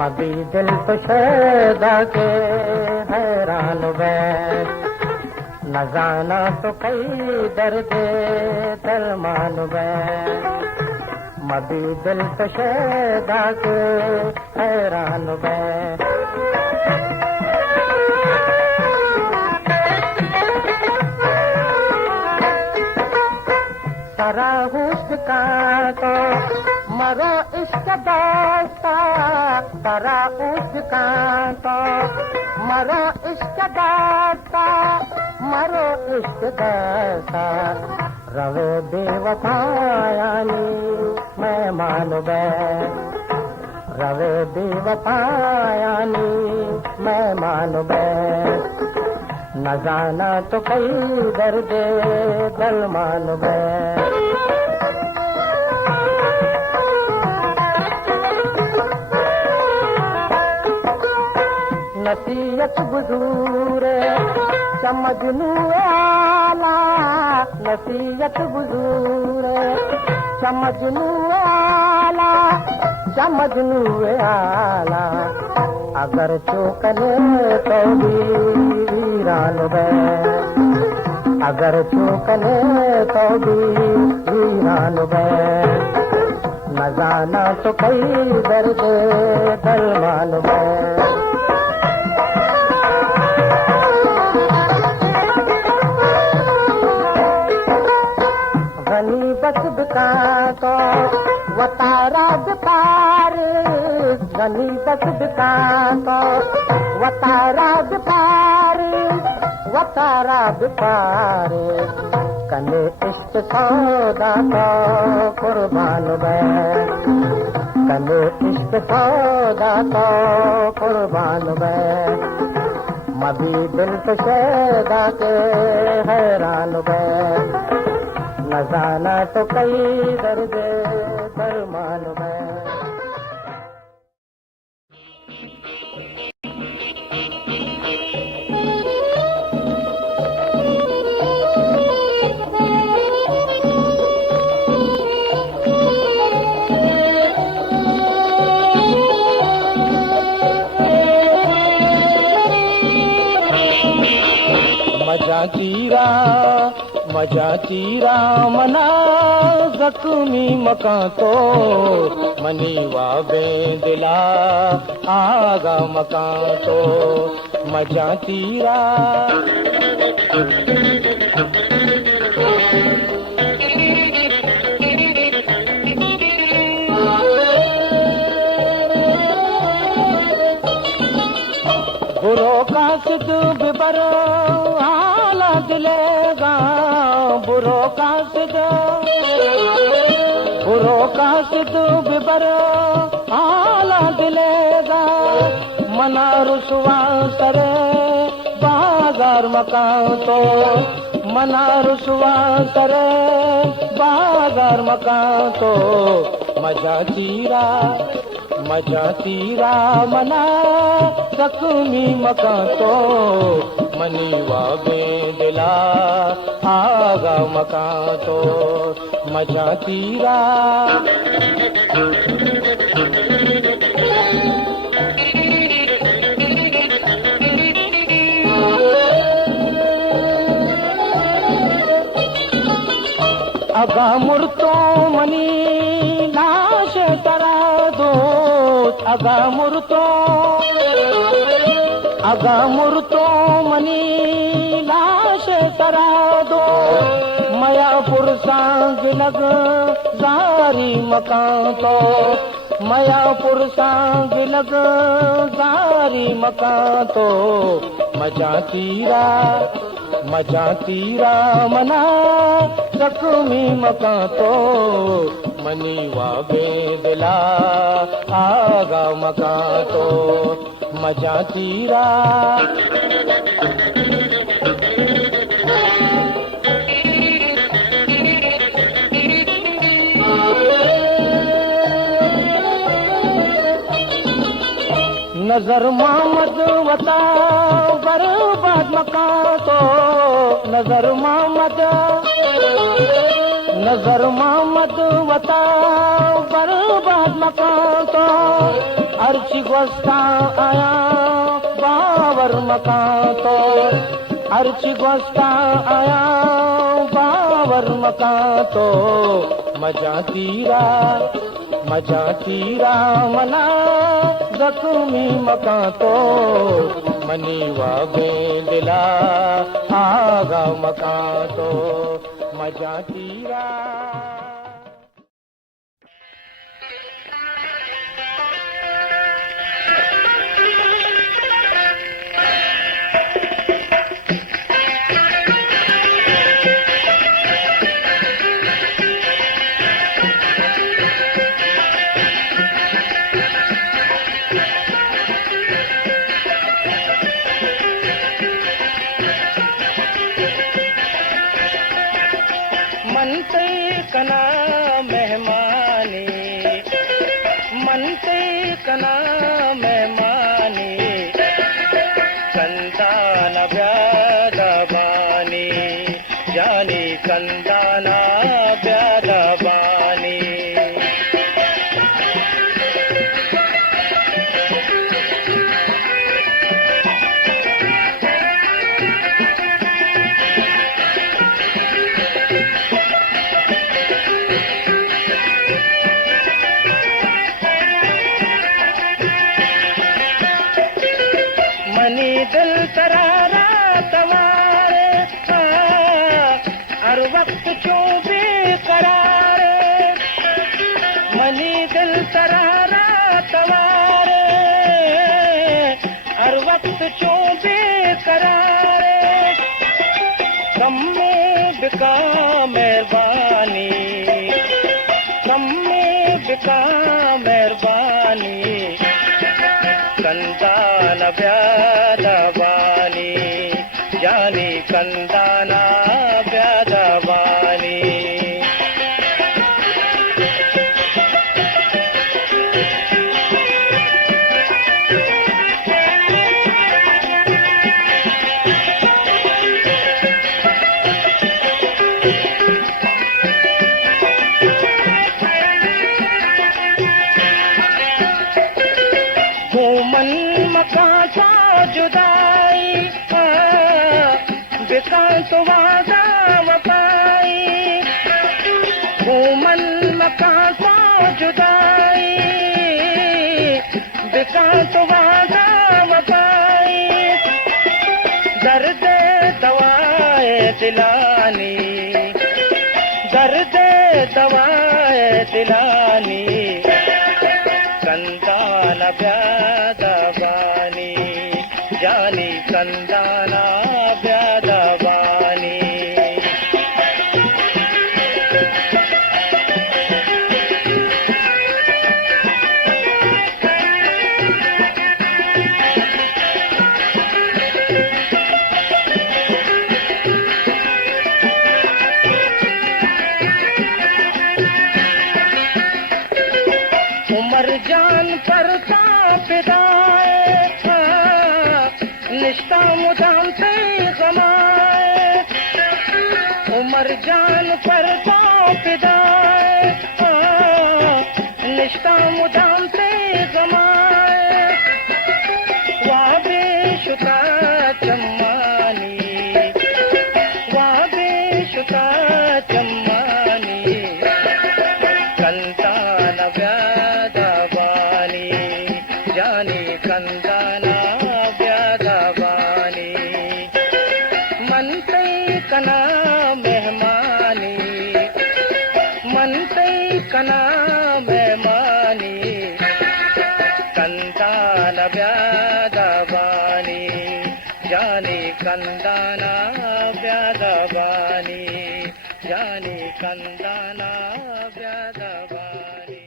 मबी दिल तो शैदा के हैरान वे न जाना तो कई दर्द सलमान वे मबी दिल तो शैदा के हैरान वे सरा हुस्न का तो मरो इश्क दास्ता सरा हुस्न का तो मरो इश्क दास्ता मरो इश्क दास्ता रवे बेवफायानी मैं मानवे रवे बेवफायानी मैं मानवे न जाना तो कई दर्द दिल मानवे नसीहत बुजूर समझनू आला नसीहत बुजूर समझनू आला समझनू आला अगर चौकने तो वीरान वे अगर चौकने तो वीरान वे न जाना तो कई दर्द दलमान वे घनी बस बिका तो वतारा बिपार घनी बस बिका तो वतारा बिपार वतारा बिपार कने इश्क सौदा तो कुर्बान वे कने इश्क सौदा तो कुर्बान वे मबी दिल तो शैदा के हैरान वे न जाना तो कई दर्द फरमान में मजा चीरा मना जख्मी मका तो मनी वाबे दिला आगा मका तो मजा चीरा बुरो कासिद बिबर आला दिलेगा बुरो कासिद बिबर आला दिलेगा मना रुसवा सरे बाजार मकान तो मना रुसवा सरे बाजार मकान तो मजा चीरा मना जख्मी मका तो मनी वागे दिला आगा मका तो मजा चीरा अगा मुर्तो मनी लाश तरा दो अगा मुर्तो मनी लाश तरा दो मया पुरसांग लग जारी मकान तो मया पुरसांग लग जारी मकान तो मजा चीरा मना जख्मी मका तो मनी वागे दिला आगा मका तो मजा चीरा नजर मोहम्मद वता बर्बाद मका तो नजर मोहम्मद वता बर्बाद मका तो अर्ची गोस्ता आया बावर मकान तो अर्ची गोस्ता आया बावर मकान तो मजा तीरा मना जख्मी मकान तो मनीवा बेंदला आगा मकान तो मजा तीरा कना मेहमानी मनते कना मेहमानी कंदाना ब्यादबानी जानी कंदाना ब्यादबानी दिल तरारा तवारे हर वक्त क्यों बेकरार मनी दिल तरारा तवारे हर वक्त क्यों बेकरार कम में बिका मेहरबानी कम में बिका मेहरबानी कंदाना ब्यादबानी जानी कंदाना ब्यादबानी मकान सा जुदाई बिकान तो वादा वफाई घूमन मकान सा जुदाई बिकान तो वादा वफाई दर्द दवाए दिलानी दर्द दवाए दिलानी कंदाना ब्यादबानी जानी कंदाना ब्यादबानी उमर जान पर फिदाए निष्ठा मुदाम से गमाए उमर जान पर फिदाए निष्ठा मुदाम से गमाए वाबे शुता चम्मानी वाबे शुता चम्मानी कंदाना ब्यादबानी जानी कंदाना ब्यादबानी मनते कना मेहमानी मनते कना मेहमानी कंदाना ब्यादबानी जानी कंदाना ब्यादबानी जानी कंदाना ब्यादबानी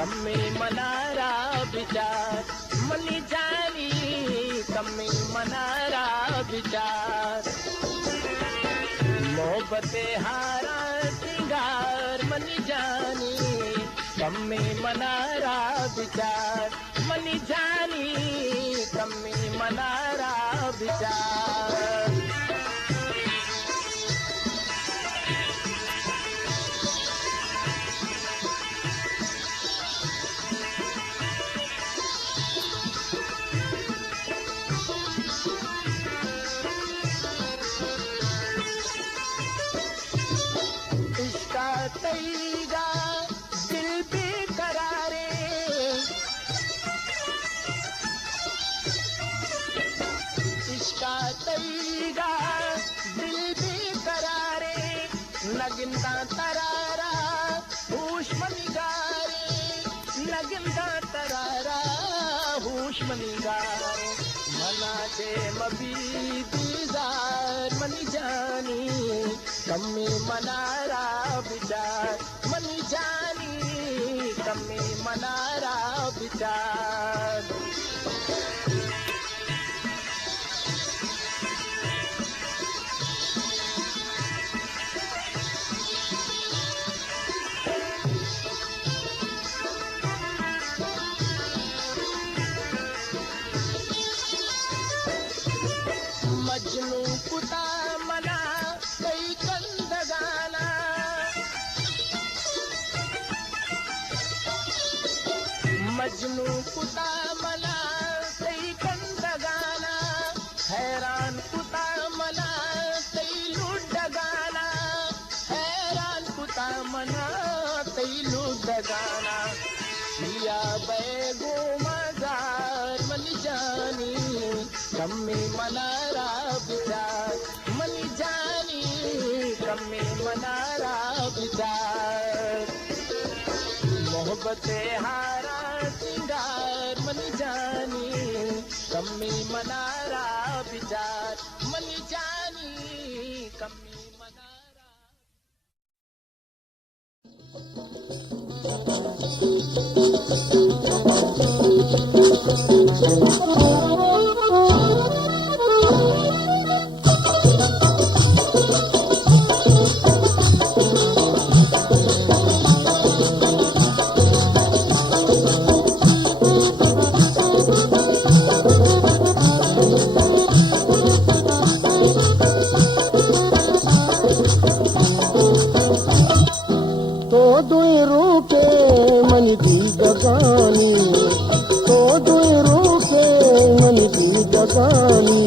कम्मे मनारा विचार मनी जानी कम्मे मनारा विचार मोहब्बते हारा सिंगार मनी जानी कम्मे मनारा विचार मनी जानी कम्मे मनारा विचार तैगा दिल बेकरारे इसका तैगा दिल बेकरारे नगिंदा तरारा होश मनिगारे नगिंदा तरारा होश मनिगारे मना जे मबी दीदार मनी जानी कम्मे मनारा विचार मनी जानी कम्मे मनारा विचार मजनू कुता मना कई कंदगाना मजनू कुता मना कई कंदगाना हैरान कुता मना कई लुडगाना हैरान कुता मना कई लुडगाना लिया बैगो मजार मनी जानी कम्मे मनारा विचार मनी जानी कम्मे मनारा विचार मोहब्बते हारा सिंगार मनी जानी कम्मे मनारा विचार मनी जानी कम्मे मनारा गगानी तो दुरुके मन की गगानी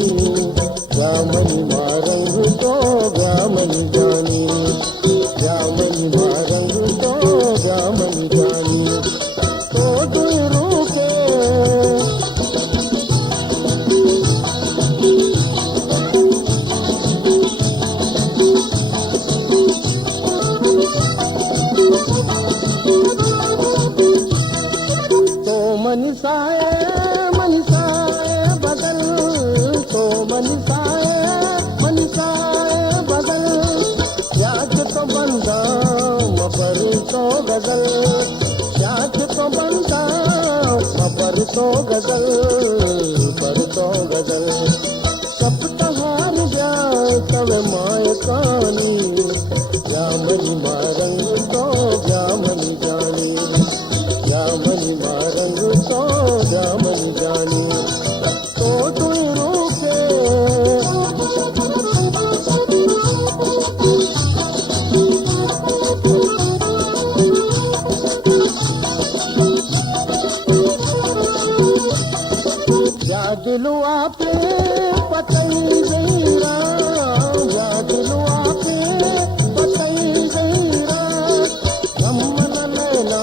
ब्राह्मणी मारंग तो ब्राह्मणी जानी ब्राह्मणी मारंग तो ब्राह्मणी जानी तो दुरुके मनीषाए बदल तो मनीषाए बदल याद तो बंदा मबर तो गजल याद तो बंदा मबर तो गजल पर तो गजल सब तहार जाए तब माय कानी ब्राह्मणी मारंग तो ब्राह्मणी जानी ब्राह्मणी मारंग तो ब्राह्मणी जानी तो दुरुके या दिलवा पे पतई गईरा या दिलवा पे पतई गईरा रमन नैना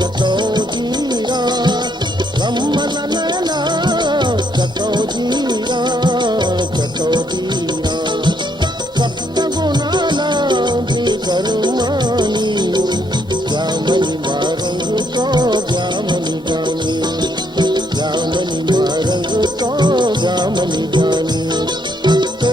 चतो जीरा रमन नैना चतो जीरा सप्त गुनाना भी करमानी ब्राह्मणी मारंग तो ब्राह्मणी जानी ब्राह्मणी मारंग तो ब्राह्मणी जानी तो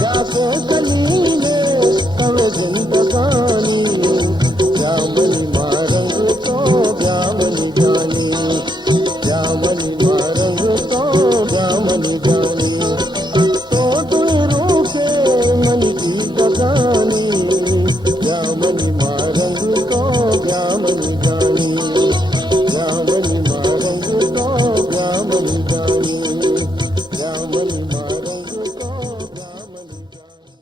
जाके कलीले तब जिंदगानी जामनी मारंग तो जामनी जानी जामनी मारंग तो जामनी जानी तो तू रूठे मन की बगानी जामनी मारंग तो जामनी जानी जामनी मारंग तो जामनी जानी जामनी मारंग तो जामनी जानी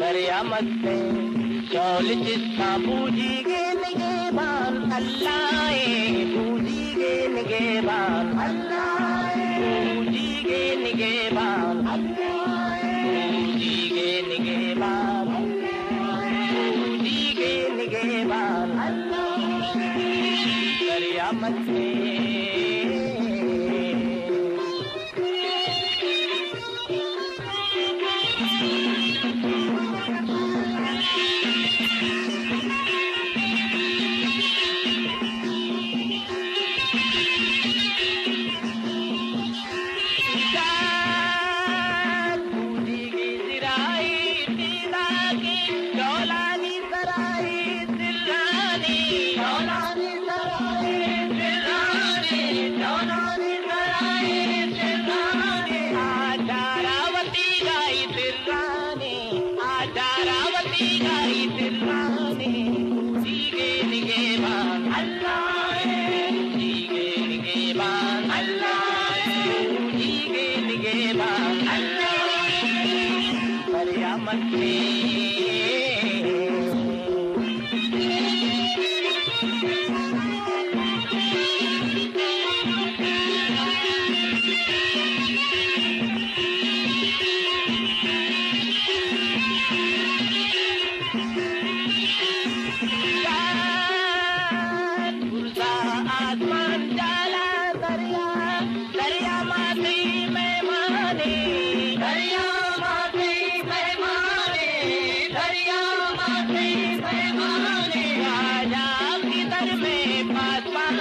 दरिया मत में चौल जितना बूझी गे निगेबान अल्लाह बूझी गे निगेबान अल्लाह बूझी गे निगेबान बूझी गे निगेबान बूझी गे निगेबान दरिया मत में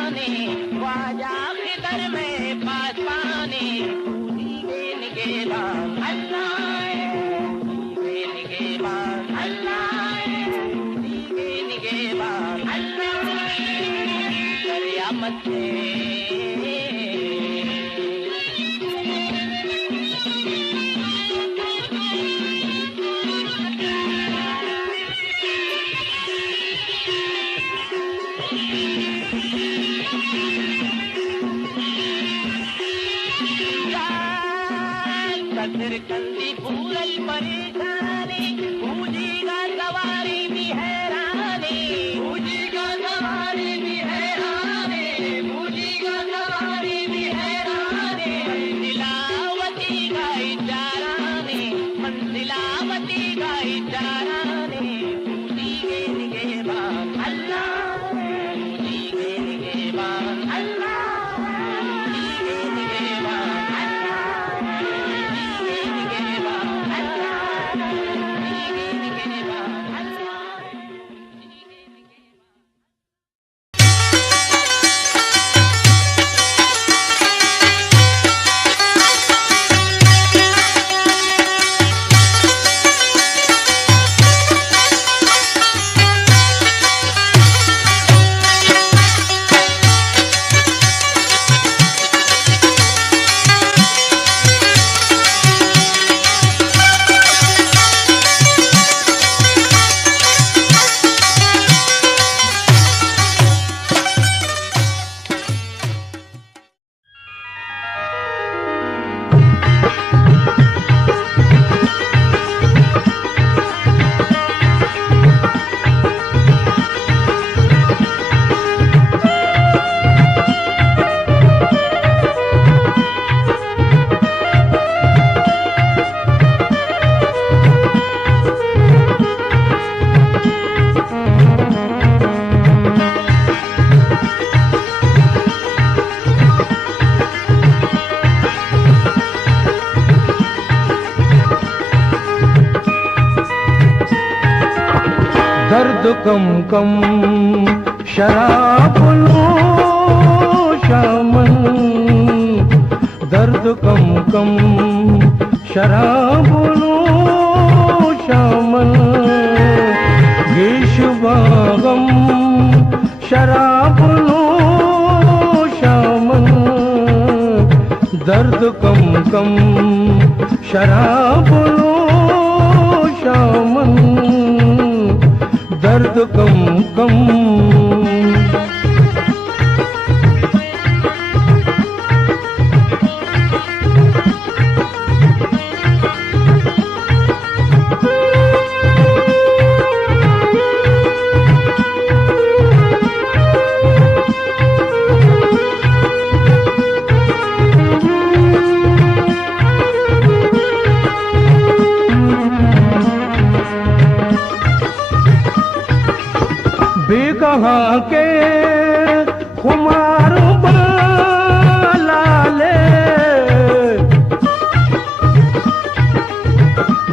ख्वाजा के दर में पास पाने बूझी गे निगेबान शामत है। कदर कंदी पूरल परेशानी बूझीगा सवारी भी हैरानी बूझीगा सवारी भी हैरानी बूझीगा सवारी भी हैरानी मंजिलावती का इजाराने मंजिलावती का इजाराने बूझीगे निगेबान अल्लाह बूझीगे निगेबान अल्लाह बूझीगे निगेबान दर्द कम कम शराब नोशामन दर्द कम कम शराब नोशामन गेशवागम शराब नोशामन दर्द कम कम शराब नोशामन दर्द कम कम बेकहाँ के खुमार बालाले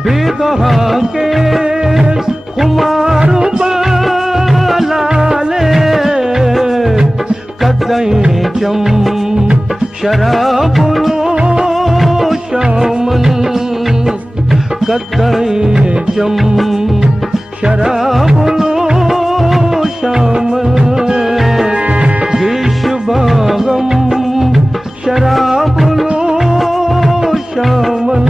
बेकहाँ के खुमार बालाले कदई चम शराब नोशामन कदई चम शराब शामन गेशवागम शराब नोशामन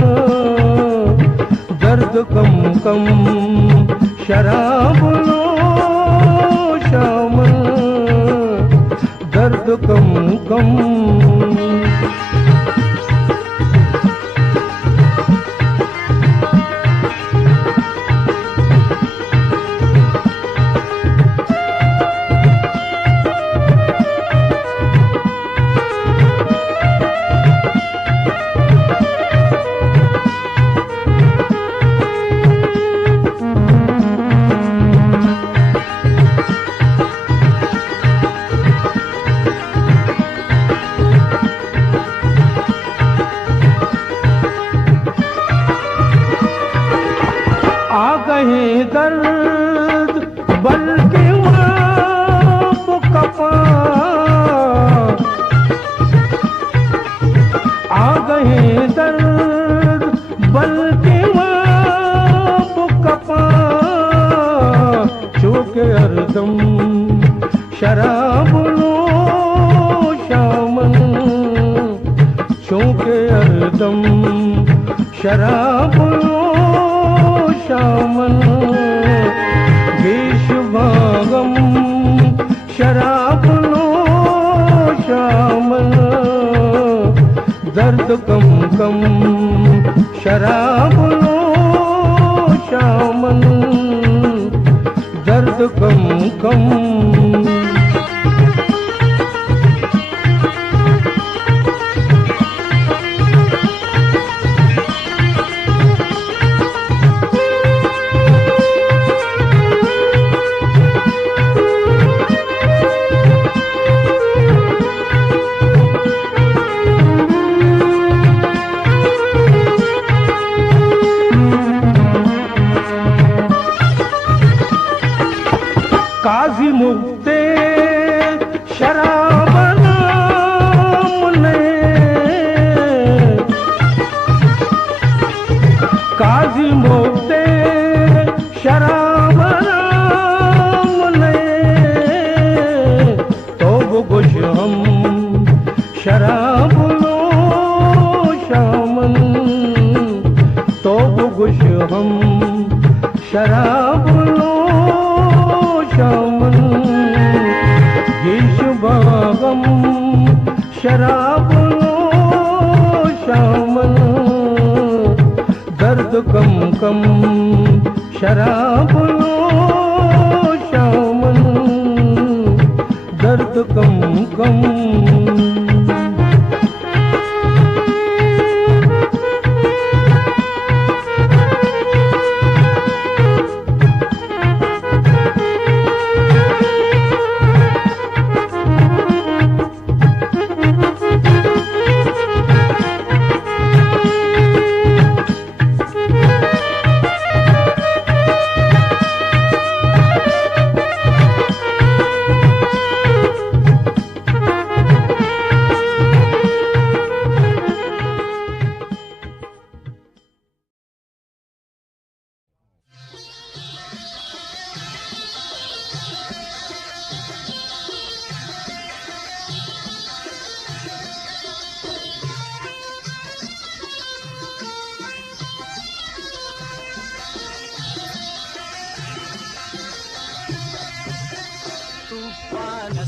दर्द कम कम शराब नोशामन दर्द कम कम कहीं दर्द बल्कि वो कपा आ गए दर्द बल्कि वो कपा चूके हरदम शराब नो शराबनो शामन विश्वभागम शराबनो शामन दर्द कम कम शराबनो शामन दर्द कम कम काजी मुक्ते शराबना मुने काजी मुक्ते शराबना मुने तो बुगुश हम शराबनो शामन तो बुगुश हम शराबनो शामन विश्वभागम शराबनो शामन दर्द कम कम शराबनो शामन दर्द कम कम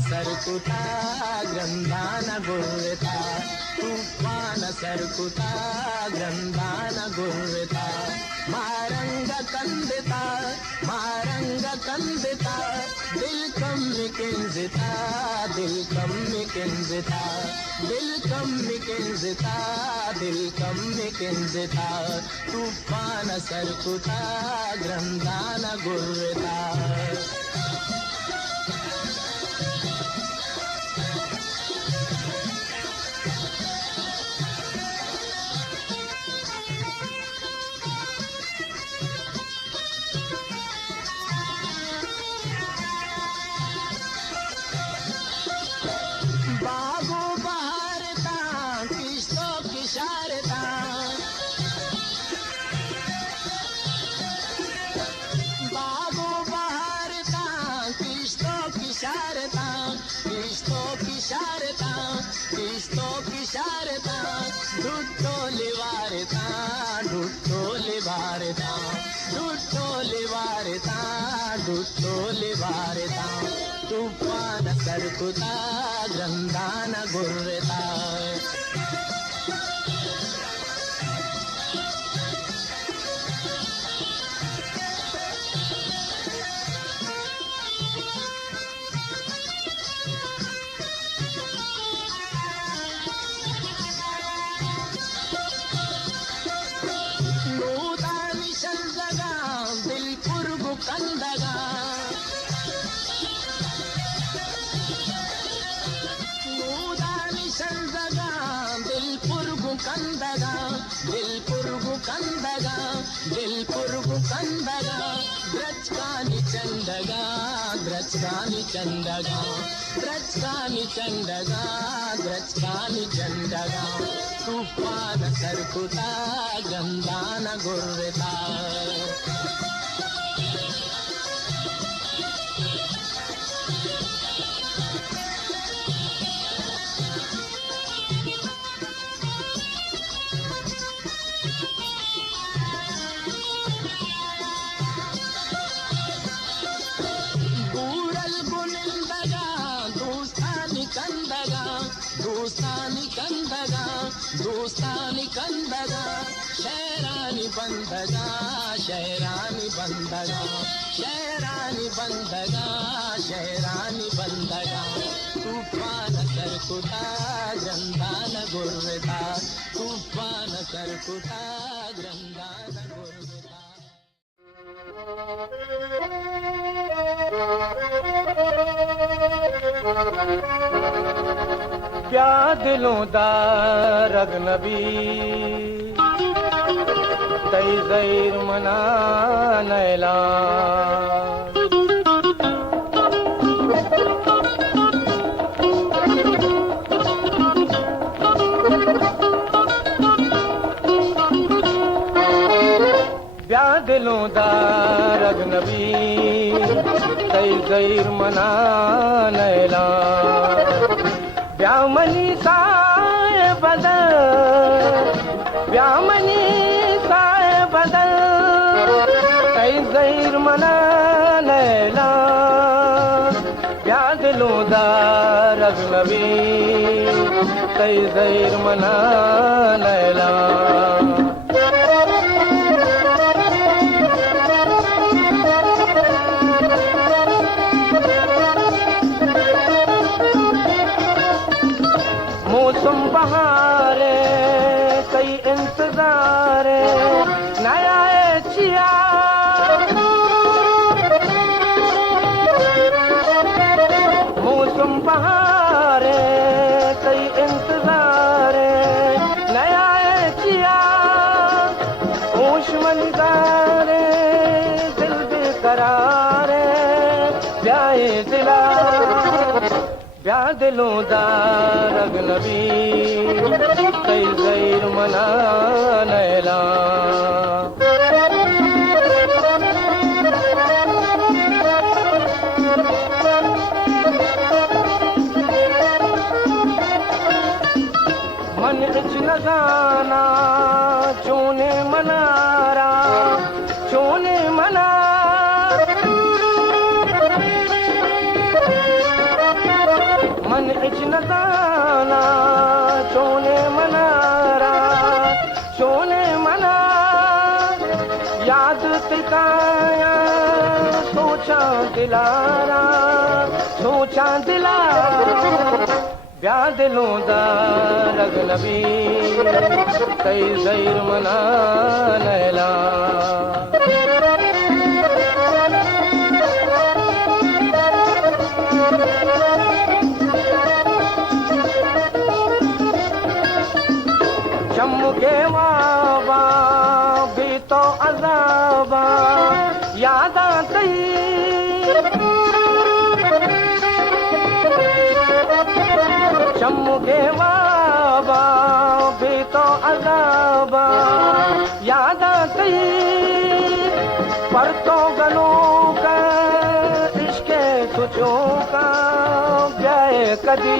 సరుకుతా గ్రంథాన గుర్రెతా తుఫాన సరుకుతా గ్రంథాన గుర్రెతా మారంగ కందితా దిల్ కమ్మి కింజితా దిల్ కమ్మి కింజితా దిల్ కమ్మి కింజితా దిల్ కమ్మి కింజితా తుఫాన సరుకుతా గ్రంథాన గుర్రెతా తుఫాన సరుకుతా గ్రంథాన గుర్రెతా నూదాని సందగా దిల్ పురుగు కందగా దిల్ పురుగు కందగా బ్రజ్కాని చండగా తుఫాన సరుకుతా గంధాన గుర్రెతా కందగా దూసాని కందగా దూసాని కందగా శైరాని బందగా శైరాని బందగా శైరాని బందగా శైరాని బందగా తుఫాన సరుకుతా గ్రంథాన గుర్రెతా తుఫాన సరుకుతా గ్రంథాన గుర్రెతా क्या दिलों दा रगनबी तई ज़ैर मना नैला क्या दिलों दा रगनबी तई ज़ैर मना नैला व्यामनी साए बदल व्यामनी साए बदल कई ज़ैर मना नैला व्या दिलों दा रगनबी कई ज़ैर मना नैला मौसम बहारे कई इंतजार नया चिया मौसम बहारे कई इंतजार नया चिया होश मनिदारे दिल बेकरार ब्याए दिला ब्या दिलों दा रगनबी कई ज़ैर मना नैला मन इच न जाना चोने मनारा चोने मना मन इच न जाना चोने मनारा चोने मना याद तिकाया सोचा दिलारा सोचा दिलारा ब्या दिलों दा रगनबी कई ज़ैर मना नैला चमके वाबा भी तो अज़ाबा याद आती चमके वाबा भी तो अज़ाबा याद आती पर तो गलों का इश्क़े तुझों का ब्याए कदी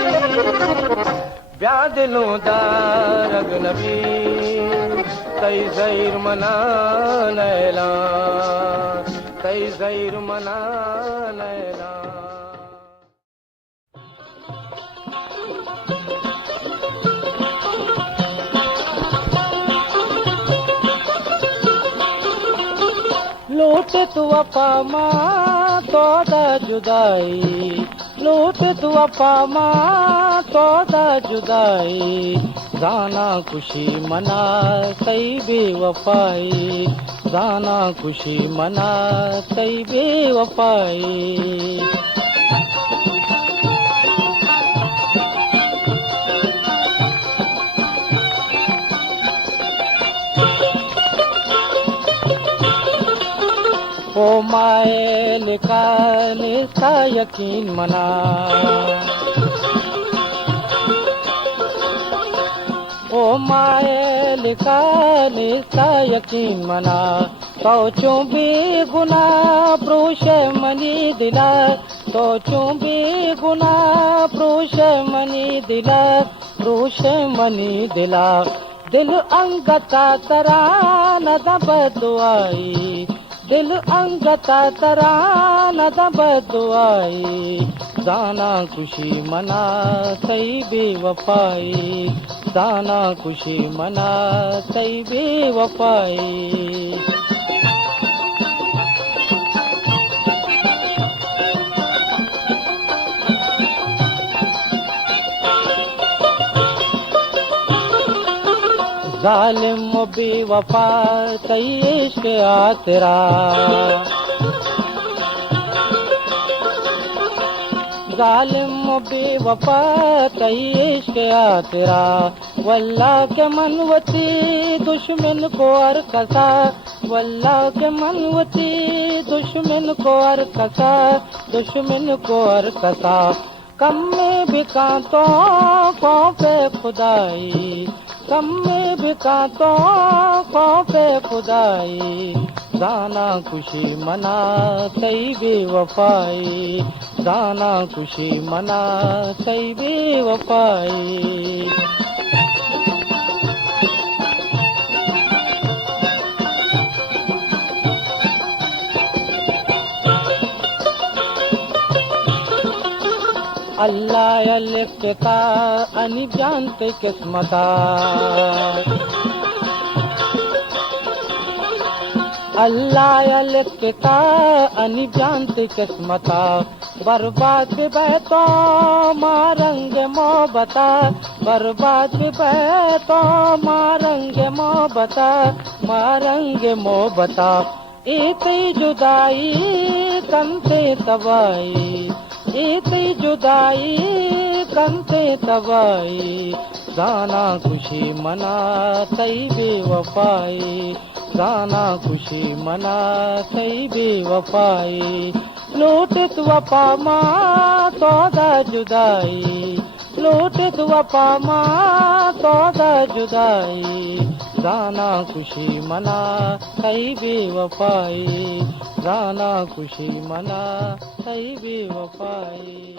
ब्या दिलों दा रगनबी कई ज़ैर मना नैला कई ज़ैर मना नैला लूट तू अपा मां तोदा जुदाई लूट तू अपा मां तोदा जुदाई जाना खुशी मना सही बेवफाई जाना खुशी मना सही बेवफाई ओ माए लिखाने सा यकीन मना ओ माए लिखाने सा यकीन मना सोचूं भी गुना प्रोश मनी दिला सोचूं भी गुना प्रोश मनी दिला प्रोश मनी दिला दिल अंगता तरान दब दुआई दिल अंगता तरान दब दुआई जाना खुशी मना सही बेवफाई, जाना खुशी मना सही बेवफाई। जालिम बेवफा सही इश्क आ तेरा, जालिम बेवफा सही इश्क आ तेरा। वल्लाह के मनवती दुश्मन को हर कसा, वल्लाह के मनवती दुश्मन को हर कसा, दुश्मन को हर कसा। कम में भी कांटों को पे खुदाई, कम में भी कांटों को पे खुदाई। जाना खुशी मना सही बेवफाई, जाना खुशी मना सही बेवफाई। अल्लाह लिखता अनि जानते किस्मता, अल्लाह लिखता अनि जानते किस्मता। बर्बाद बैतो मारंगे मोहब्बता, बर्बाद बैतो मारंगे मोहब्बता, मारंगे मोहब्बता। इतनी जुदाई कंते तबाई, इतनी जुदाई कंते तबाई। जाना खुशी मना सही बेवफाई, जाना खुशी मना सही बेवफाई। लूटित वफा माँ सौदा जुदाई, लूटित वफा माँ सौदा जुदाई। जाना खुशी मना सही बेवफाई, जाना खुशी मना सही बेवफाई।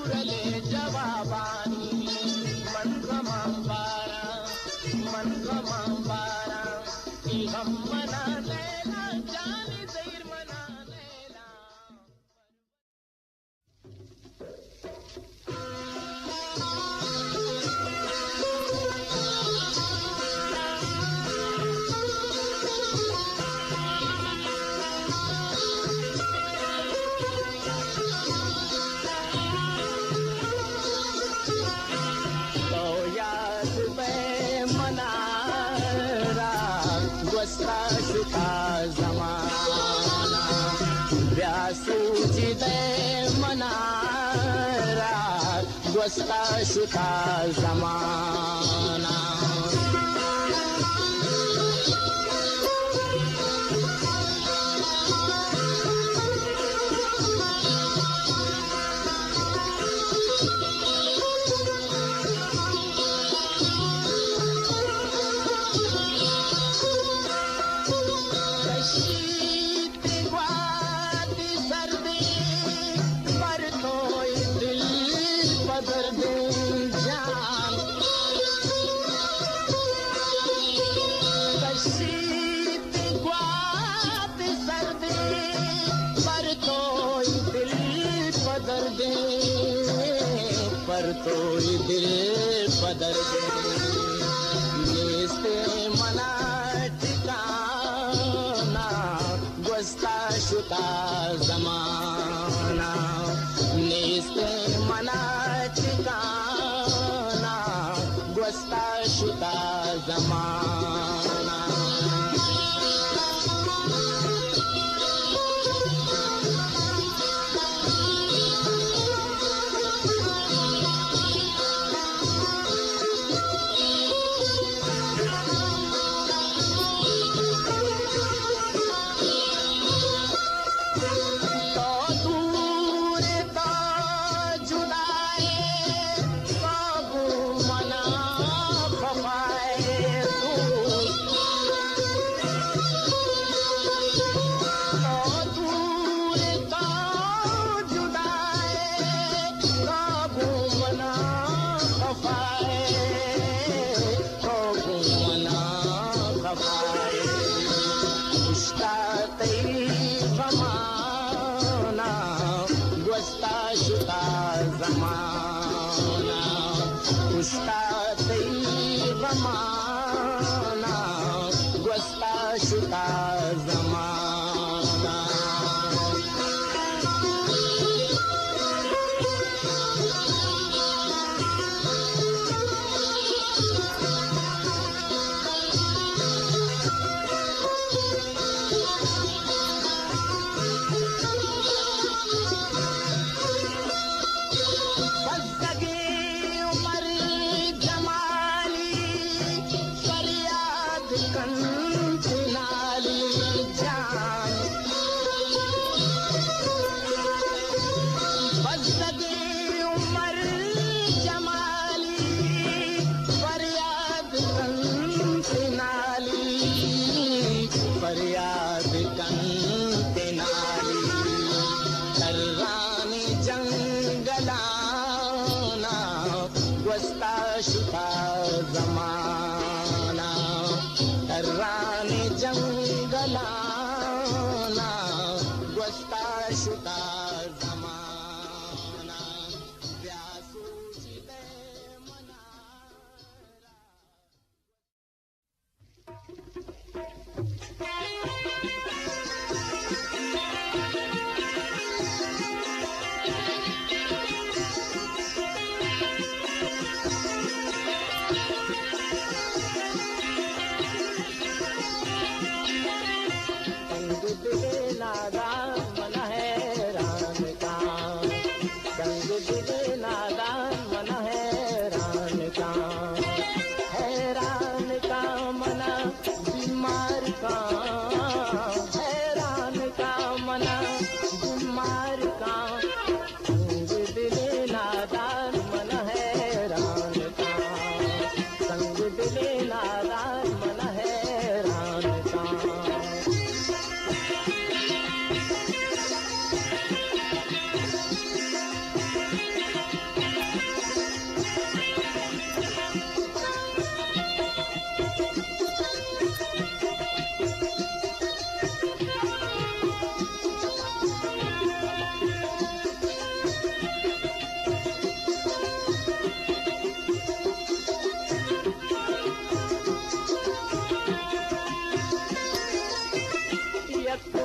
सूरले जवाबानी मन गमांबारा की हम मना लेना जानी ज़हीर मना लेना शुका जमाना व्यासूची दे मनारा गोस्ता शुका जमाना पर तो दिल बदल दे नेस्ते मना ठिकाना गोस्ता शुका जमाना नेस्ते मना ठिकाना गोस्ता शुका जमाना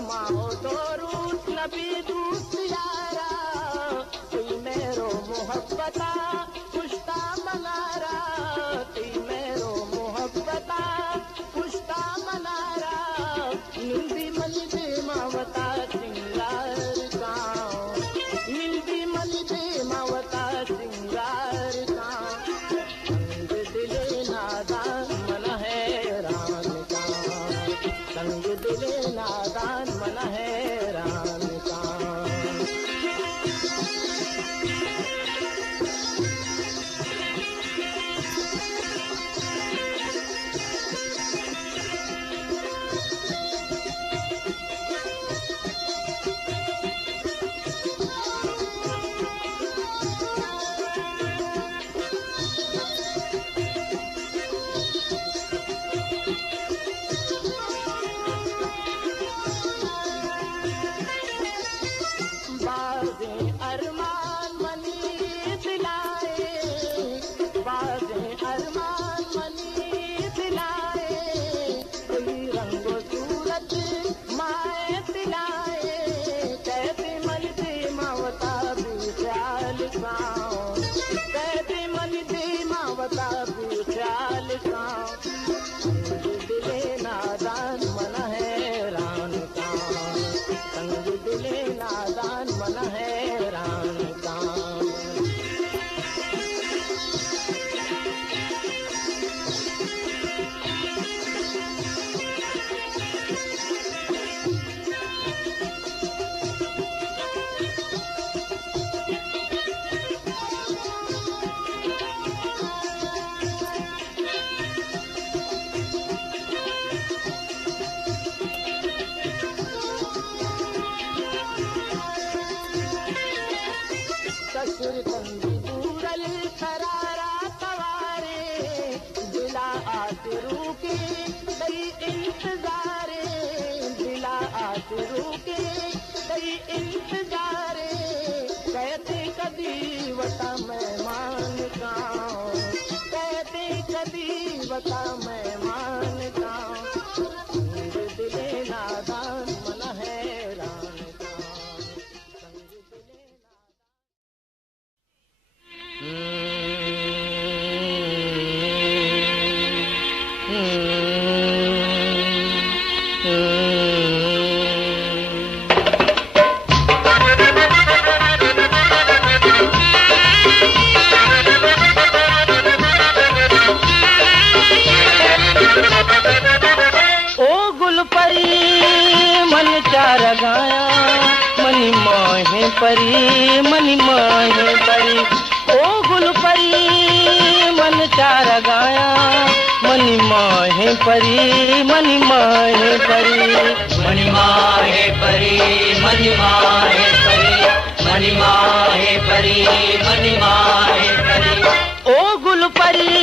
माओ दोरूद नबी दूत यारा तुई मेरो मोहब्बता पुश्ता मनारा तुई मेरो मोहब्बता पुश्ता मनारा मिलदी मनी दे मावता सिंगार का मिलदी मनी दे मावता सिंगार का संग दिले नादान मन हैरान का संग दिले नादान मन हैरान का दिले नादान मन हैरान का संग दिले नादान मन हैरान का ससुर तंगी दूरल करारा तवारे दिला आतरू के दई इंतजारे दिला आतरू के दई इंतजारे कहते कदी वता मेहमान का कहते कदी वता मेहमान का दिले नादान मन हैरान का संग दिले ओ गुल परी मन चार गाया मनी माहे परी मनी माहे परी ओ गुल परी मन चार गाया मनी माहे परी मनी माहे परी मनी माहे परी मनी माहे परी मनी माहे परी मनी माहे परी ओ गुल परी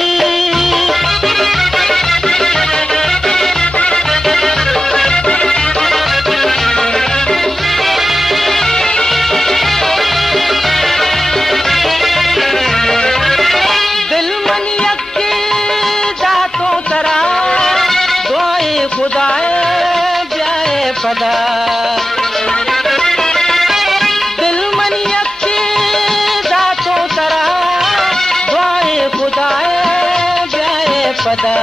खुदाए जाए पदा दिल मनी अक्की दातों तरा दुआए खुदाए जाए पदा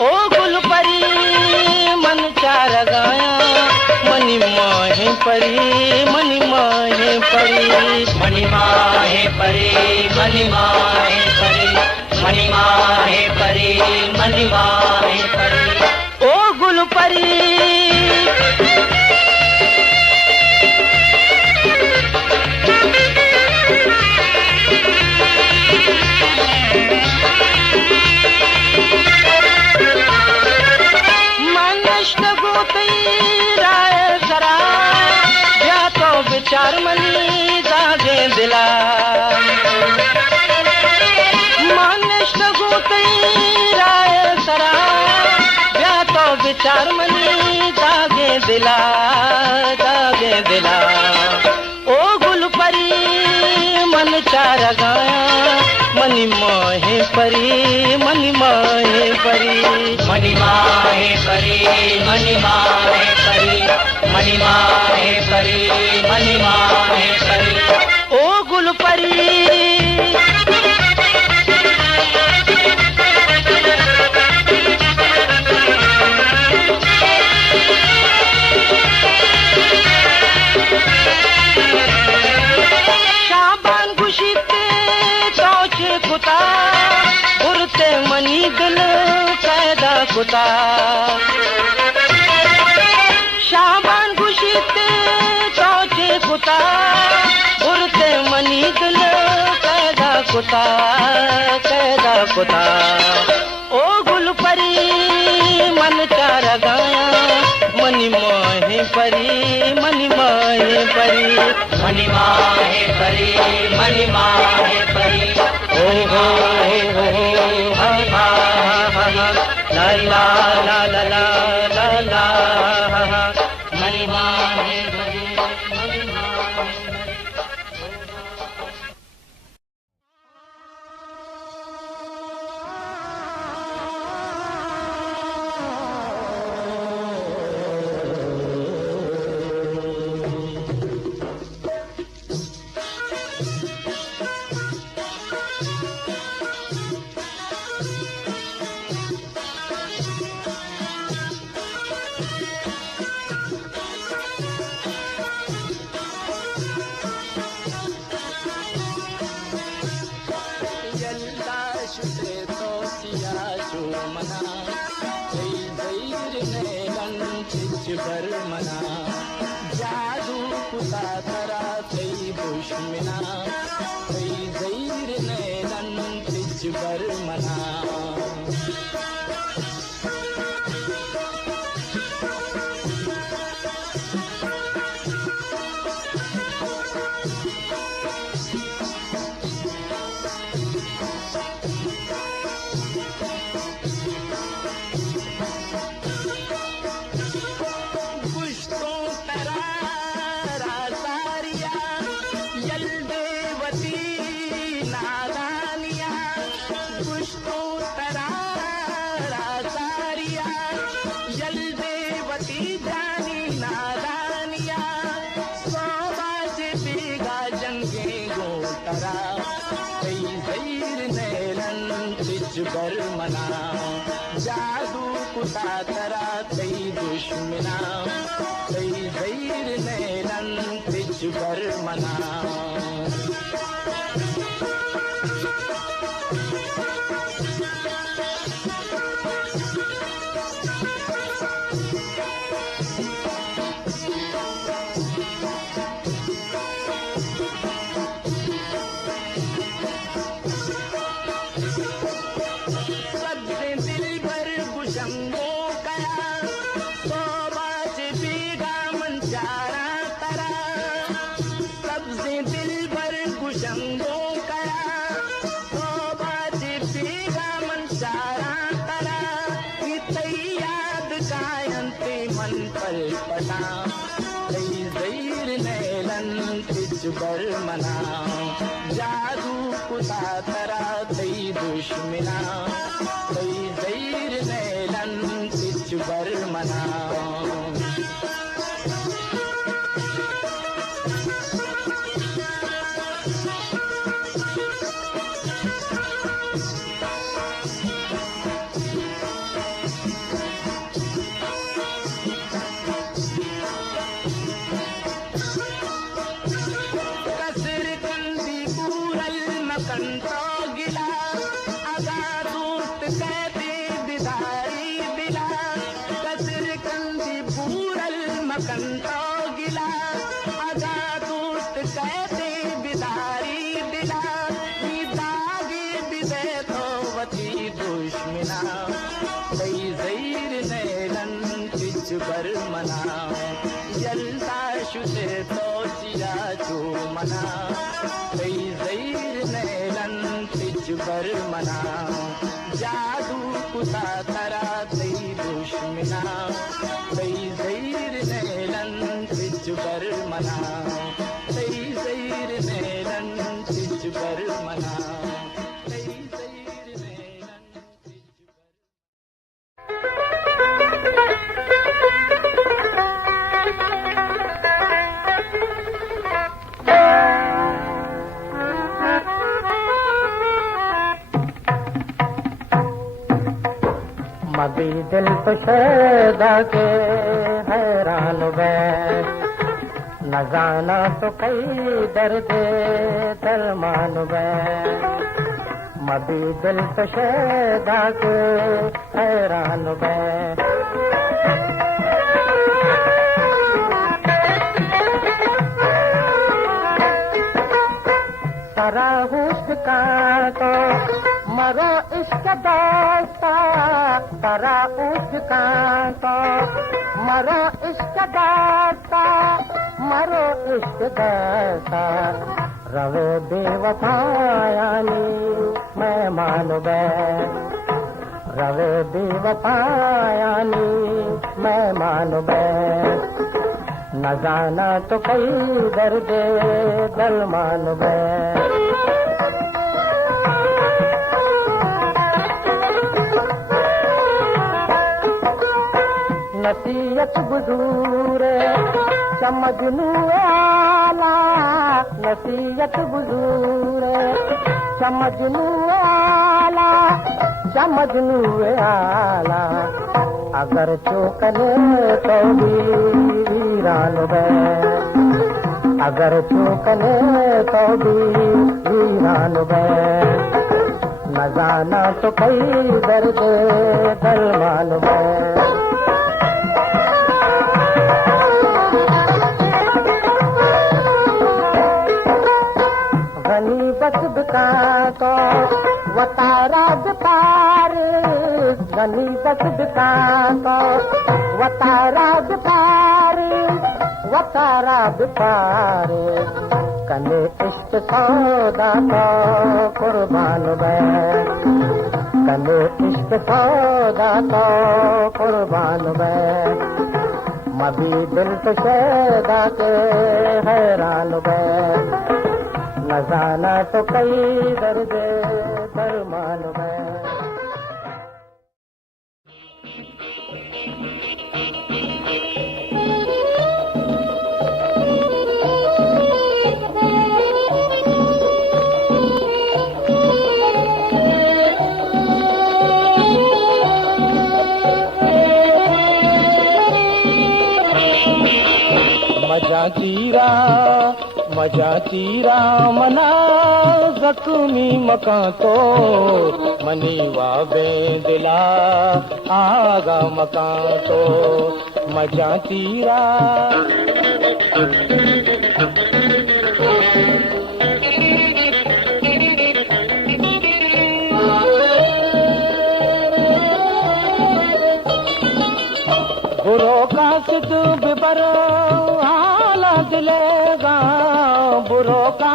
ओ गुल परी मन चार गाया मनी माहे परी मनी माहे परी मनी माहे परी मनी माहे परी मनी माहे परी मनी माहे परी ओ गुल परी मनष्ट गोती राय सरा या तो विचार मनी दागे दिला चार मनी जागे दिला ओ गुल परी मन चार गाया मनी मोहे परी मनी मोहे परी मनी माहे परी मनी माहे परी मनी माहे परी मनी माहे परी ओ गुल परी बुरते मनी दिल पैदा कुता शाबान खुशीते चौचे कुता बुरते मनी दिल पैदा कुता ओ गुल परी मन चार गाया मनी मोहे परी मनी मोहे परी मनी माहे परी मनी माहे परी ओ हो हा हा ला ला ला ला ला ला ला मनी माहे परी मनी माहे मना जादू कुता तरा कई दुश्मना कई जैर नैलन तिज बर मना बर मना जादू कुता तरा कई दुश्मना कई जैर नैलन तिज बर मना बर मना जादू कुता तरा कई दुश्मना कई जैर नैलन तिज बर मना बर मना जलता शुते तो चिया चो मना कई जैर नैलन तिज बर मनाओ जादू कुता तरा तई दुश्मना तई जैर नेलन तिज बर मनाओ तई जैर नेलन तिज बर मनाओ तई जैर नेलन तिज मबी दिल तो शैदा के हैरान वे न जाना तो कई दर्द दरमान वे मबी दिल तो शैदा के हैरान वे सरा हुस्न का तो मरो इश्क दास्ता तरा उसका तो मरो इश्क दास्ता मरो इश्क दास्ता रवे बेवफायानी मैं मानवे रवे बेवफायानी मैं मानवे न जाना तो कई दर्द दल मानवे नसीहत बुजूर समझनू आला नसीहत बुजूर समझनू आला समझनू आला अगर चौकने तो वीरान वे अगर चौकने तो वीरान वे न जाना तो कई दर्द दरमान वे बस का तो वतारा पार गनी बस का तो वतारा पार वतारा पार कने इश्क सौदा तो कुर्बान वे कने इश्क सौदा तो कुर्बान वे मबी दिल तो शैदा के हैरान वे न जाना तो कई दर्द दरमान वे मजा चीरा मना जख्मी मका तो मनीवा बेदिला आगा मका तो मजा चीरा बुरो का सिद्ध बिबर हाला दिलेगा बुरो का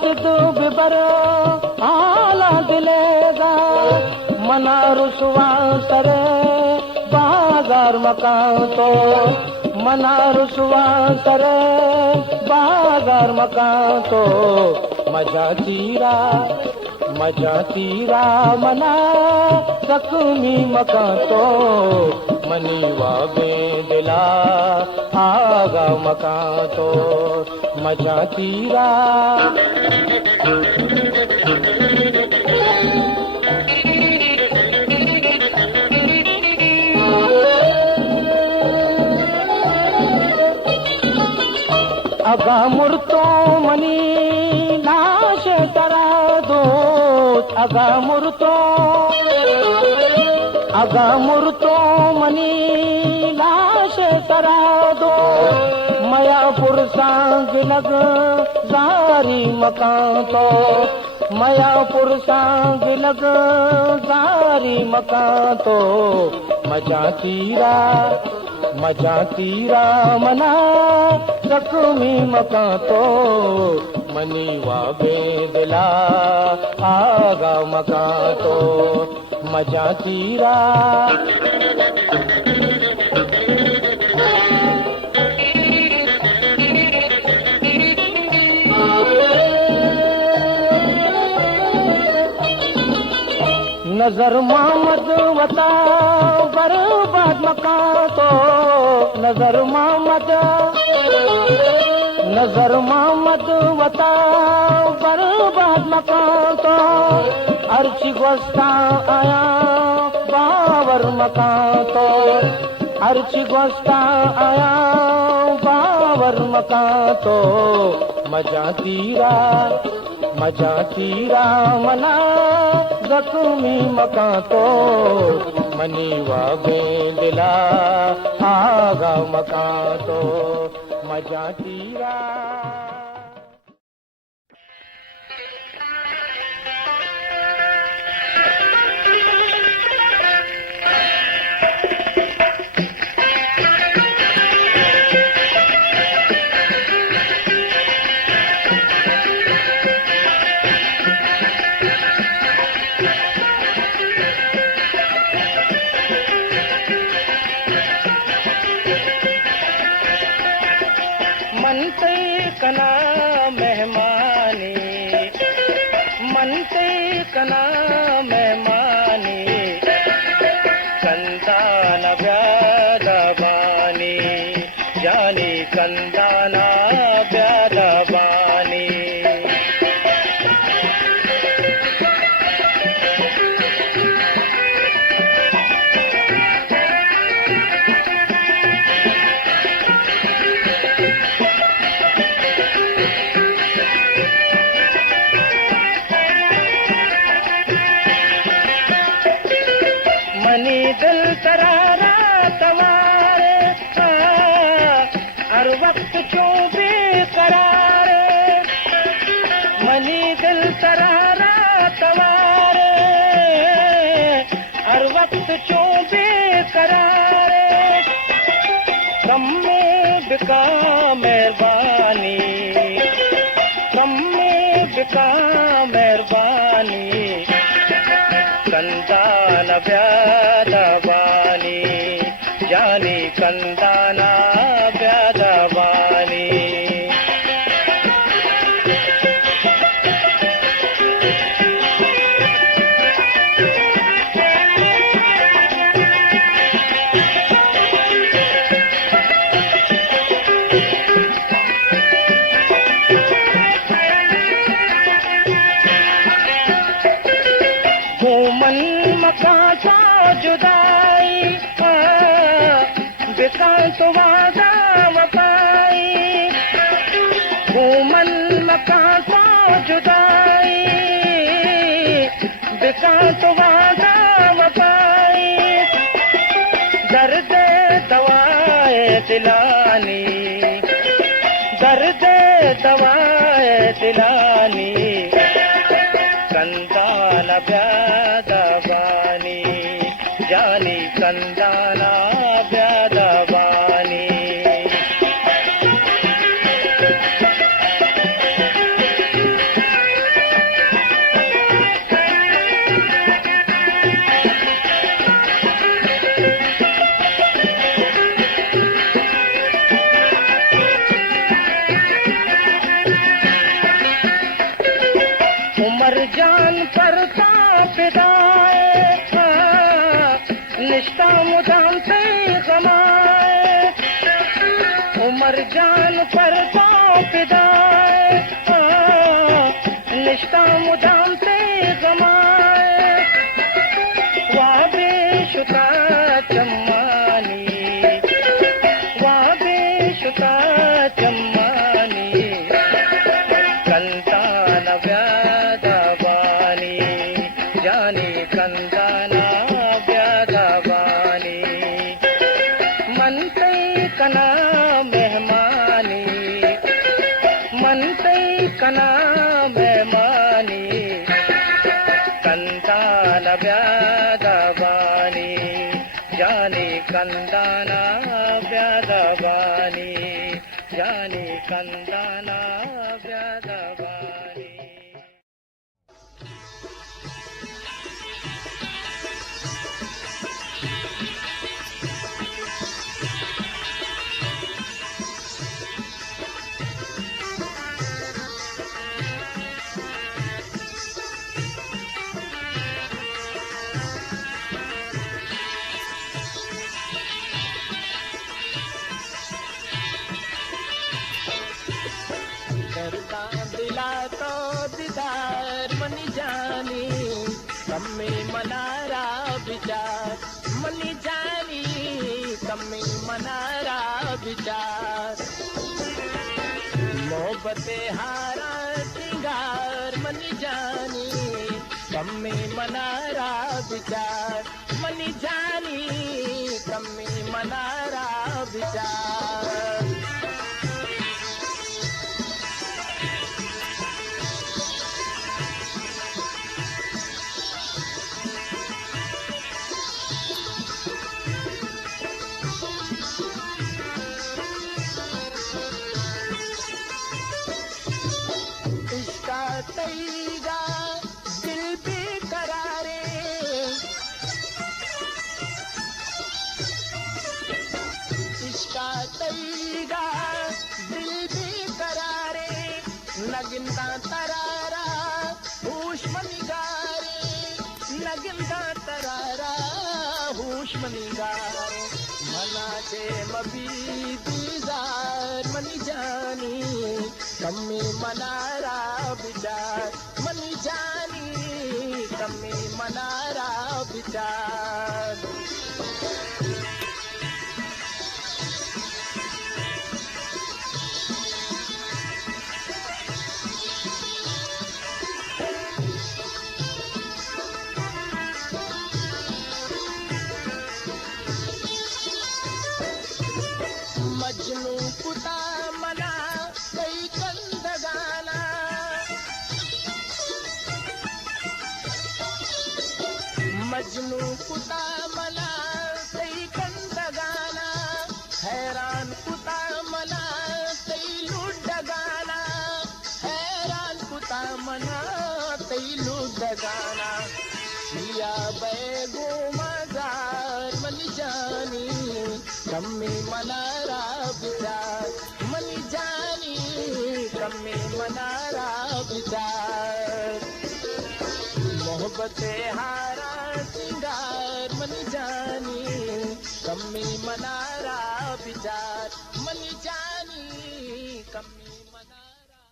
सिद्ध बिबर हाला दिलेगा मना रुसवा सरे बाजार मकान तो मना रुसवा सरे बाजार मकान तो मजा चीरा मना जख्मी मका तो मनीवा बेदिला आगा मका तो मजा चीरा अगा मुर्तो मनी लाश तरा दो अगा मुर्तो मनी लाश तरा दो मया पुरसांग लग जारी मकान तो मया पुरसांग लग जारी मकान तो मजा चीरा मना जख्मी मका तो मनी वागे दिला आगा मका तो मजा तीरा नजर मोहम्मद वता बर्बाद मका तो नजर मोहम्मद वता बर्बाद मका तो अर्ची गोस्ता आया बावर मका तो अर्ची गोस्ता आया बावर मका तो मजा तीरा मना जख्मी मका तो मनी वागे दिला आगा मका तो मजा तीरा कना मेहमानी कंदाना ब्यादबानी जानी कंदाना ब्यादबानी दिल तरारा तवारे हर वक्त क्यों बेकरार मनी दिल तरारा तवारे हर वक्त क्यों बेकरार कम में बिका मेहरबानी कम में बिका मेहरबानी कंदाना ब्यादबानी जानी कंदाना ब्यादबानी मन मका सा जुदाई बिका तो वादा मकाई मन मका सा जुदाई बिका तो वादा मकाई दर्द दवाए दिलानी दर्द दवाए दिलानी कंदाना ब्यादबानी जानी कंदाना ब्यादबानी उमर जान पर फिदाए निष्ठा मुदाम से कमाए उमर जान पर फिदाए निष्ठा मुदाम से कमाए वाबे शुका चम्मानी वाबे शुका चम्मानी कंदाना ब्यादबानी जानी कंदाना ब्यादबानी मनते कना मेहमानी मनते कना मेहमानी कंदाना ब्यादबानी जानी कंदाना ब्यादबानी जानी कंदाना ब्यादबानी करता दिला तो दीदार मनी जानी कम्मे मनारा विचार मनी जानी कम्मे मनारा विचार मोहब्बते हारा सिंगार मनी जानी कम्मे मनारा विचार मनी जानी कम्मे मनारा विचार तईगा दिल बेकरारे इसका तईगा दिल बेकरारे नगिंदा तरारा होश मनिगारे नगिंदा तरारा होश मनिगारे मनाचे मबी दीदार मनी जानी कम्मे मनारा विचार मनी जानी कम्मे मनारा विचार मजनू पुता मना कई कंदगाना मजनू पुता मना कई कंदगाना हैरान पुता मना कई लुडगाना हैरान पुता मना कई लुडगाना या बैगो मजार मनी जानी कम्मे मनारा विचार मनी जानी कम्मे मनारा विचार मोहब्बते हारा सिंगार मनी जानी कम्मे मनारा विचार मनी जानी कम्मे मनारा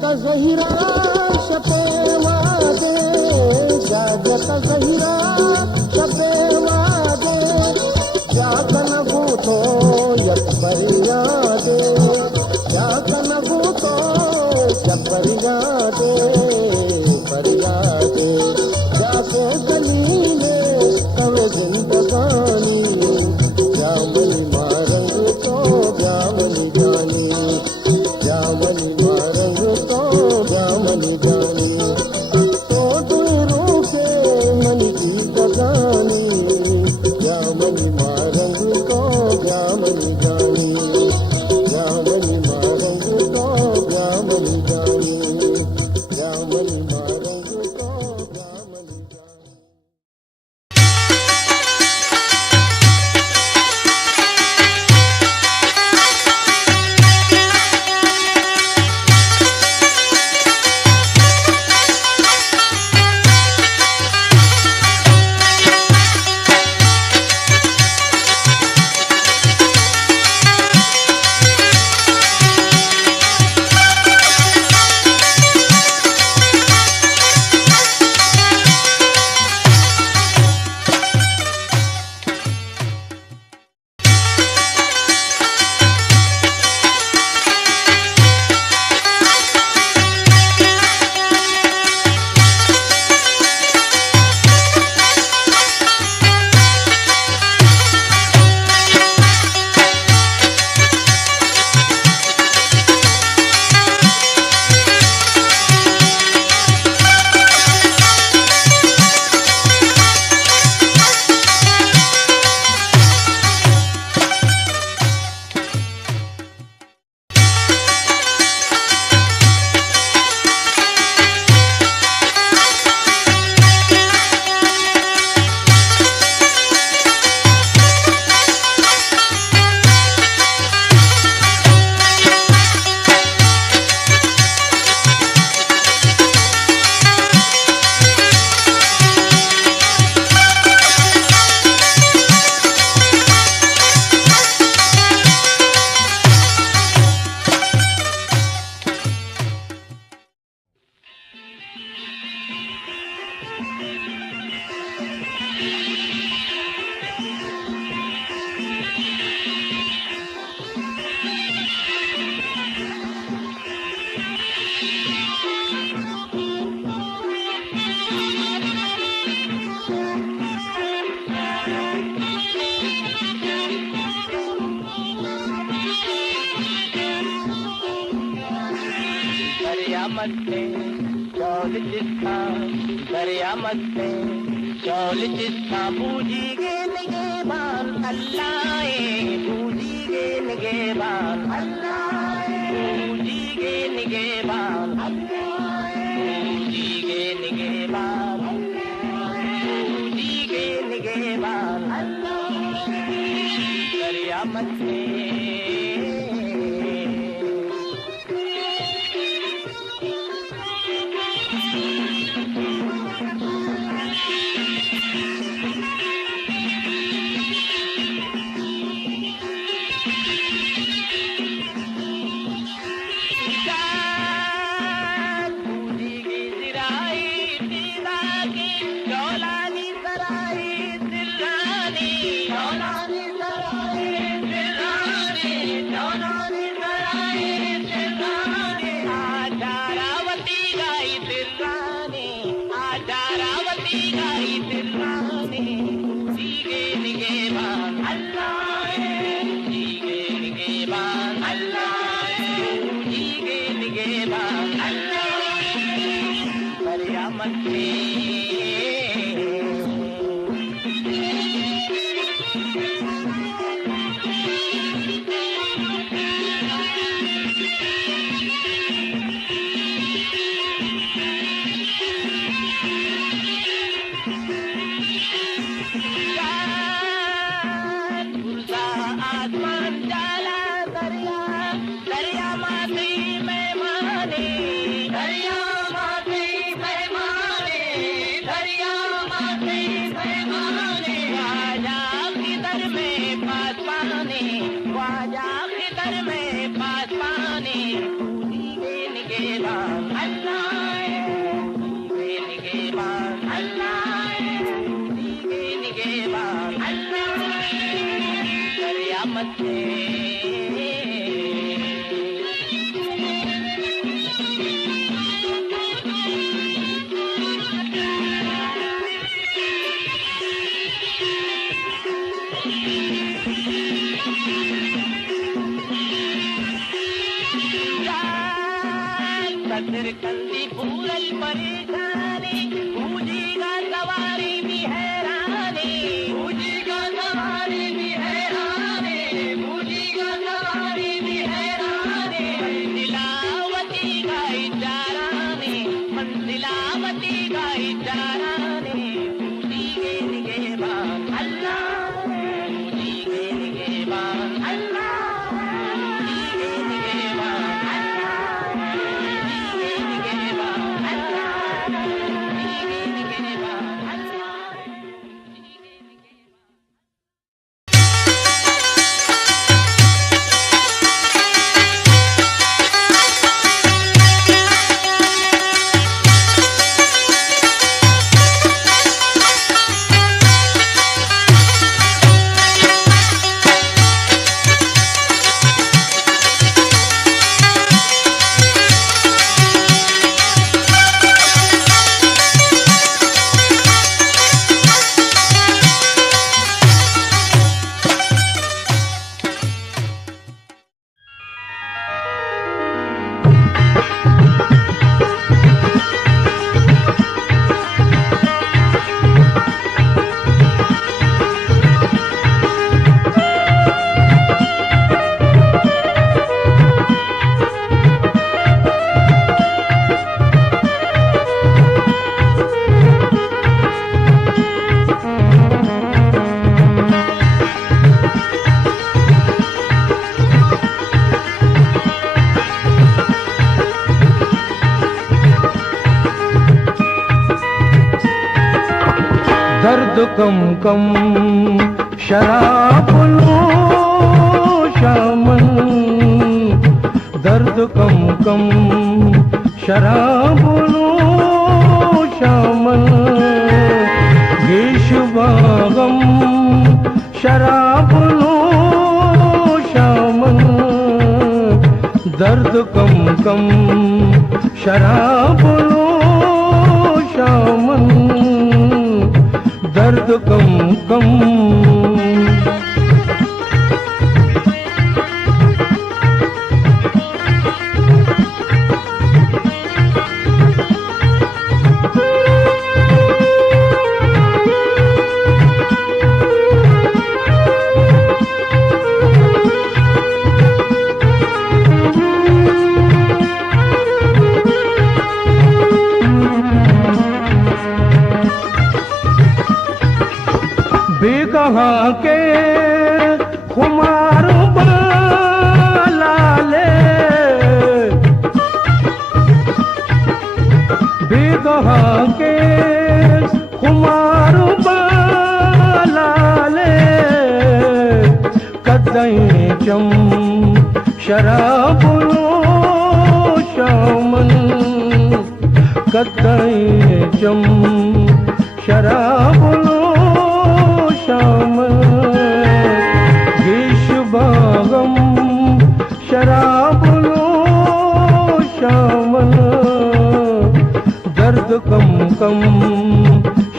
जागता जहिरा शपे वादे, जागता जहिरा शपे वादे, जागन भूतो यक परियादे, जागन भूतो यक परियादे, परियादे, जाके गलीले तवे जिंदगानी, जामली मारंग तो जामली जानी, जामली मारंग तो जामली जानी, तो दुरू के मन की बगानी, जामली मारंग तो जामली जानी, जामली मारंग तो जामली जानी, जामली मारंग तो जामली जानी। दरिया मस्ते चौल जिसका, दरिया मस्ते चौल जिसका, बूझी गे निगे बाल अल्लाह, बूझी गे निगे बाल अल्लाह, बूझी गे निगे बाल अल्लाह, बूझी गे निगे बाल अल्लाह, बूझी गे निगे बाल अल्लाह, दरिया मस्ते ख्वाजा के दर में पास पाने, निगे निगे बाल कंदी पूरल परेशानी पूजी का सवारी भी हैरानी पूजी का सवारी भी हैरानी पूजी का सवारी भी हैरानी मंजिलावती का इशारानी मंजिलावती का इशारानी पूजी के निगे बान अल्लाह पूजी के निगे बान अल्लाह पूजी के निगे बान दर्द कम कम शराब नोशामन दर्द कम कम शराब नोशामन गेशुबागम शराब नोशामन दर्द कम कम शराब नोशामन दर्द कम कम बेगहा के खुमार लाले बेगहा के खुमार लाले कदई चम शराब नोशामन कदई चम शराब गेशुबागम शराब नोशामन दर्द कम कम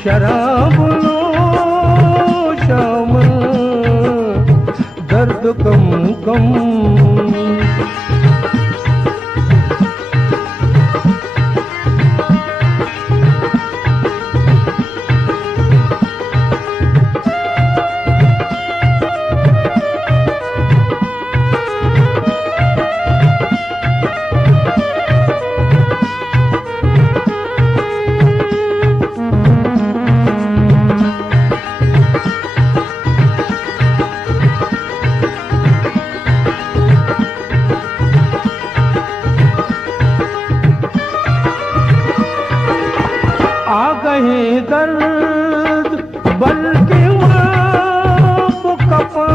शराब नोशामन दर्द कम कम दर्द बल्कि कपा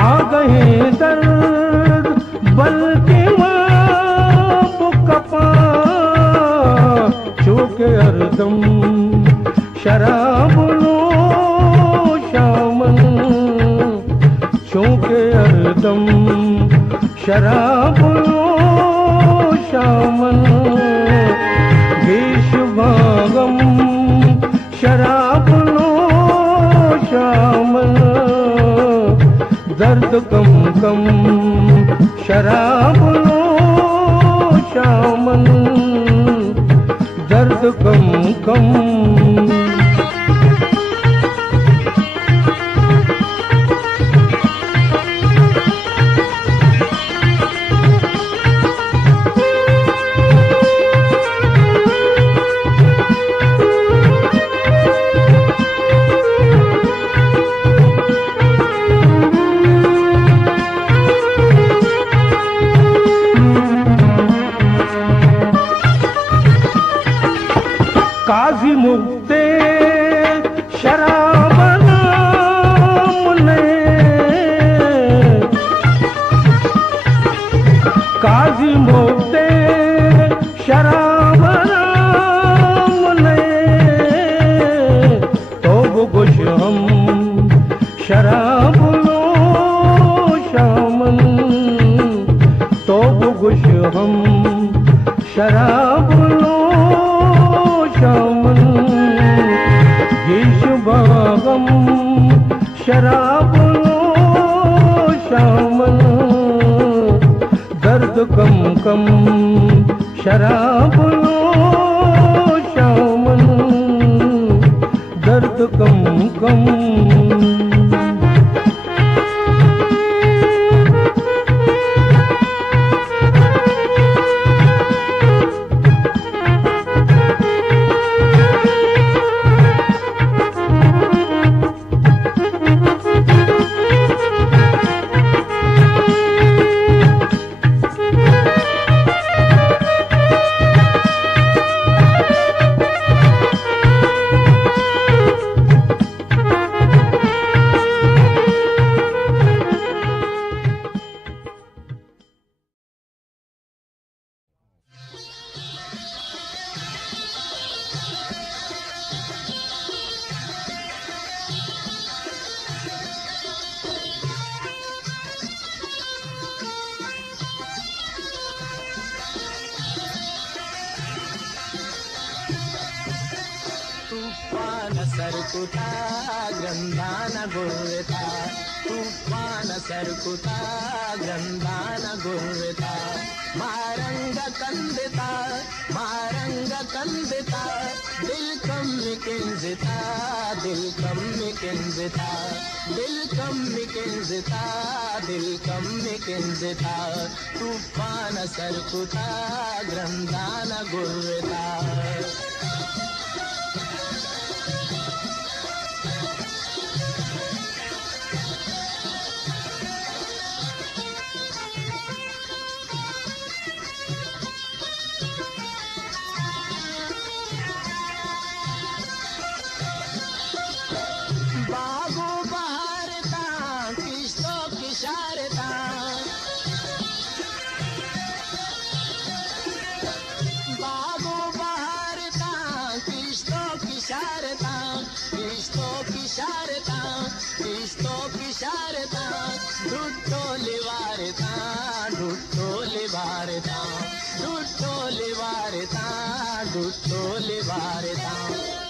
आ गए दर्द बल्कि वाप कपा चूके अर्दम शराब नोशामन चूके अर्दम शराब नोशामन देश भागम शराब नोशामन दर्द कम कम शराब नोशामन दर्द कम कम काजी मुक्ते शराब नाम ने काजी मुक्ते शराब नाम ने तो गुश हम शराब नोशामन तो गुश हम शराब नोशामन यीशु बागम शराब नोशामन दर्द कम कम शराब नोशामन दर्द कम कम సరుకుతా గ్రంథాన గుర్రెతా తుఫాన సరుకుతా గ్రంథాన గుర్రెతా మారంగ కందితా దిల్ కమ్మి కింజితా దిల్ కమ్మి కింజితా దిల్ కమ్మి కింజితా దిల్ కమ్మి కింజితా తుఫాన సరుకుతా గ్రంథాన గుర్రెతా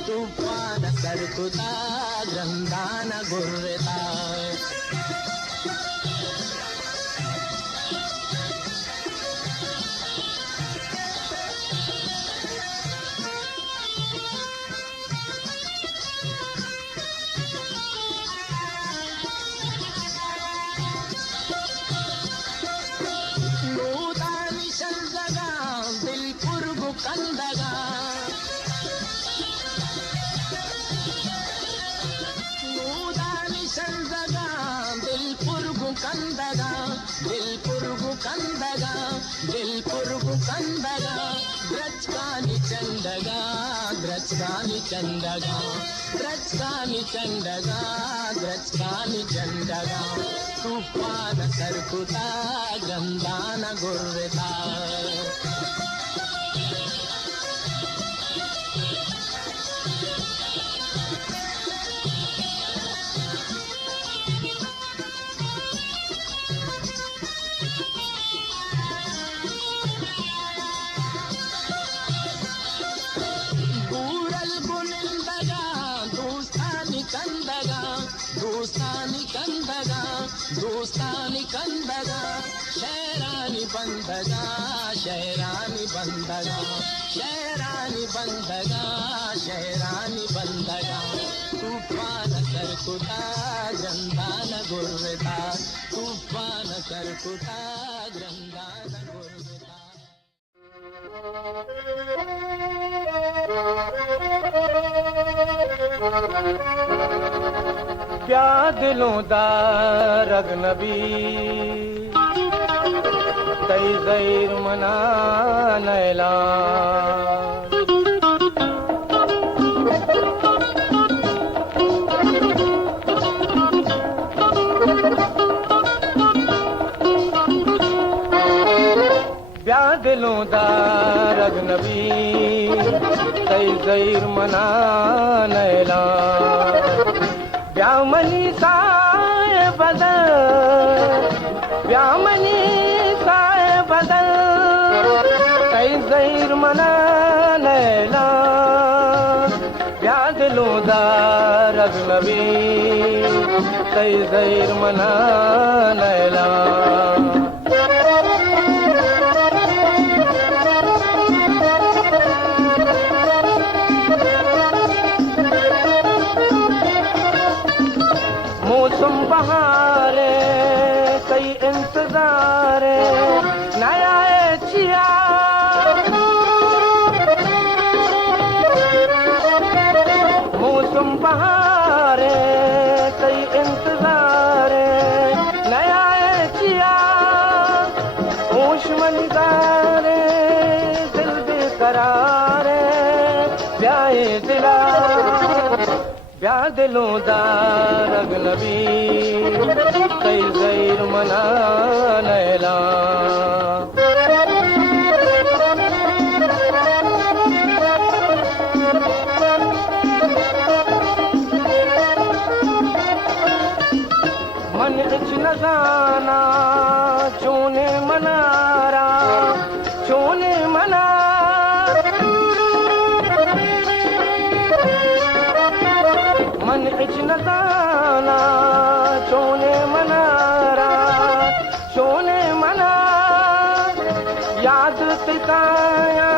తుఫాన సరుకుతా గ్రంథాన గుర్రెతా నూదాని సందగా దిల్ పురుగు కందగా దిల్ పురుగు కందగా బ్రజ్కాని చండగా तुफान सरकुता गंदान गुर्रता दोस्तानी कंदगा शहरानी बंदगा शहरानी बंदगा शहरानी बंदगा शहरानी बंदगा तूफान सरकुता ग्रंथान गुर्रता तूफान सरकुता ग्रंथान गुर्रता क्या दिलों दा रगनबी तई ज़ैर मना नैला क्या दिलों दा रगनबी तई ज़ैर मना नैला व्यामनी साए बदल व्यामनी साए बदल कई ज़ैर मना नैला व्या दिलों दा रगनबी कई ज़ैर मना नैला मौसम बहारे कई इंतजार नया चिया मौसम बहारे कई इंतजार नया चिया होश मनिगारे दिल बेकरार ब्याए दिला ब्या दिलों दा रगनबी कई ज़ैर मना नैला मन इच नजाना चोने मनारा चोने मना मन इच नजाना चोने मनारा चोने मना याद तिकाया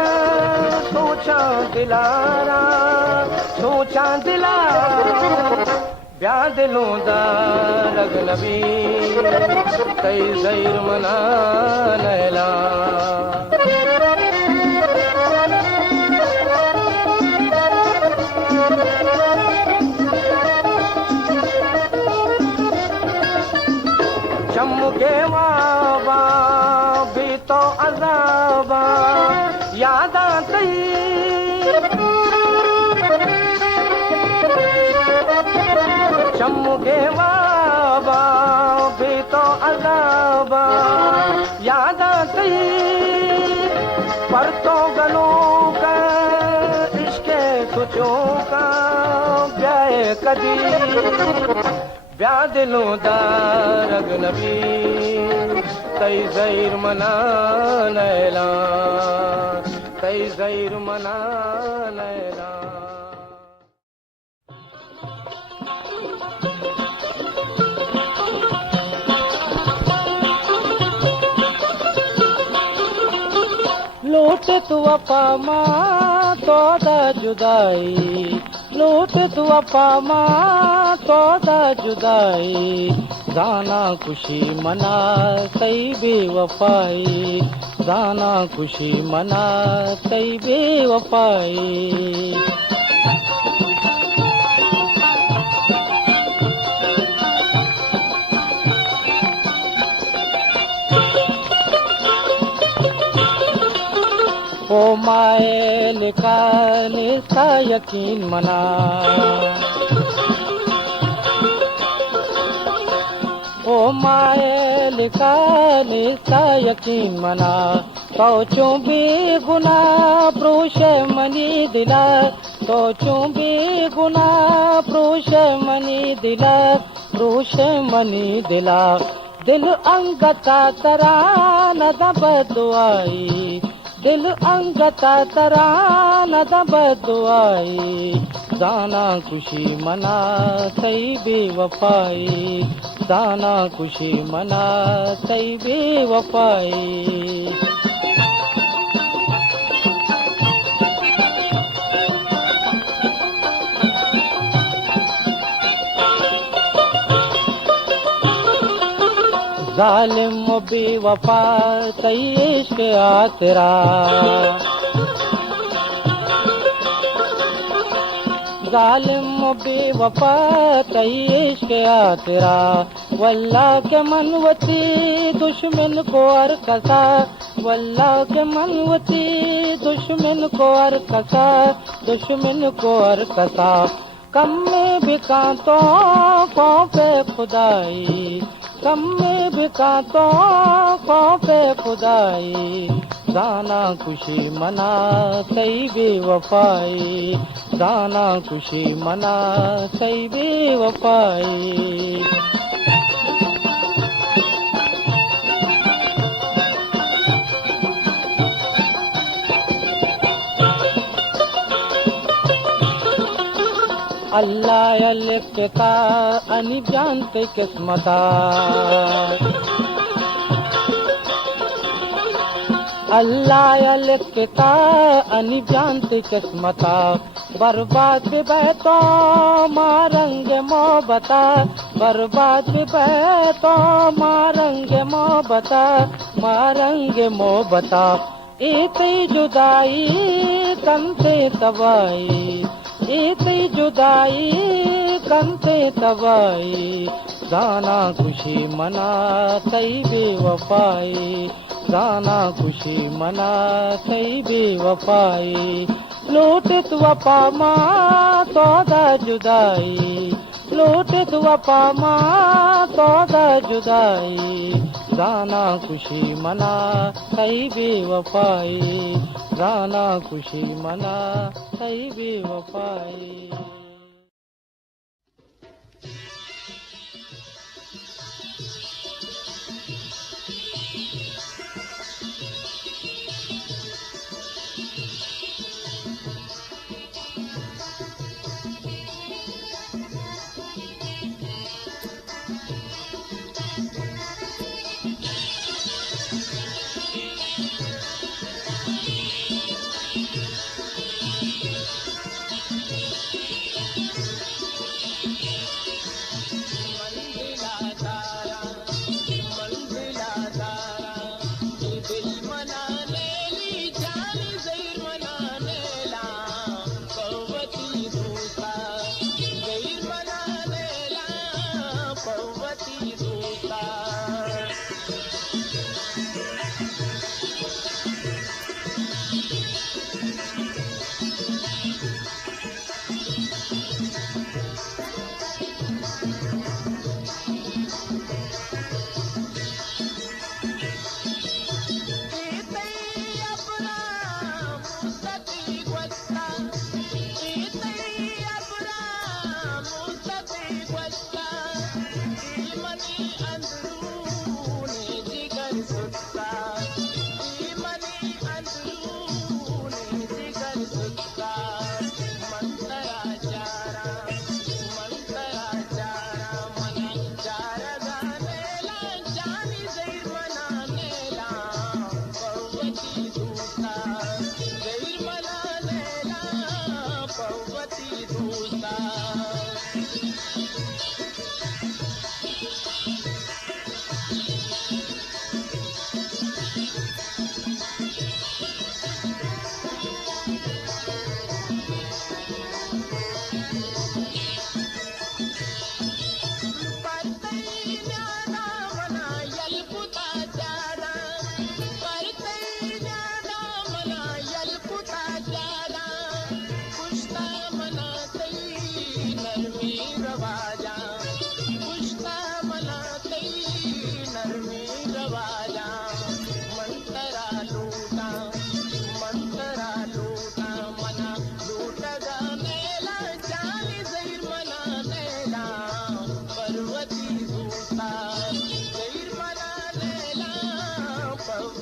सोचा दिलारा सोचा दिलारा ब्या दिलों दा रगनबी कई ज़ैर मना नैला चमके वाबा भी तो अज़ाबा याद आती चमके वाबा भी तो अज़ाबा याद आती पर तो गलों का इश्क़े तुझों का ब्याए कदी ब्या दिलों दा रगनबी कई ज़ैर मना नैला कई ज़ैर मना नैला लौट तू अपा माँ तोदा जुदाई लौट तू अपा माँ तोदा जुदाई जाना खुशी मना कई बेवफाई जाना खुशी मना कई बेवफाई ओ माए लिखाने सा यकीन मना ओ मायल का निस्ता यकीन मना सोचूं भी गुना प्रोश मनी दिला सोचूं भी गुना प्रोश मनी दिला प्रोश मनी दिला दिल अंगता तरा न दब दुआई दिल अंगता तरा न दब दुआई दाना खुशी मना सही बेवफाई दाना खुशी मना सही बेवफाई जालिम बेवफा सही इश्क आ तेरा जालिम बेवफा सही इश्क आ तेरा वल्लाह के मनवती दुश्मन को अर कसा वल्लाह के मनवती दुश्मन को अर कसा दुश्मन को अर कसा कम में भी कांतों को पे खुदाई कम में भी कांतों को पे खुदाई दाना खुशी मना सही बेवफाई दाना खुशी मना सही बेवफाई अल्लाह लिखता अनि जानते किस्मता अल्लाह लिखता अनि जानते किस्मता बर्बाद बैतो मारंगे मोहब्बता बर्बाद बैतो मारंगे मोहब्बता मारंगे मोहब्बता इतनी जुदाई कंते तबाई इतनी जुदाई कंते तबाई दाना खुशी मना सही बेवफाई दाना खुशी मना सही बेवफाई लूटित वफा माँ तोदा जुदाई लूटित वफा माँ तोदा जुदाई दाना खुशी मना सही बेवफाई दाना खुशी मना सही बेवफाई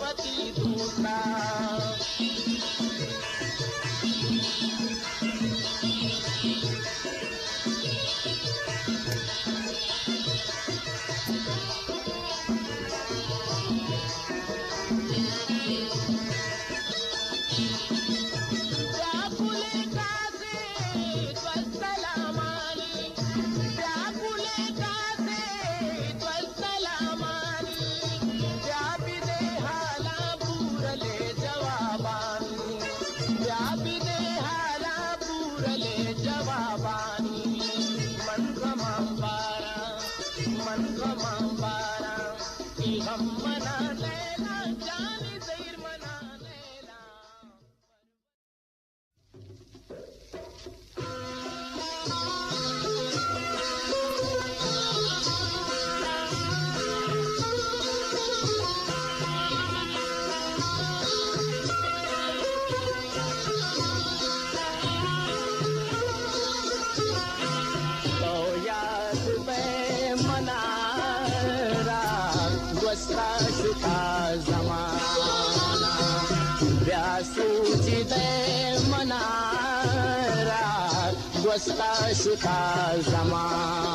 पती दूसरा शुता जमाना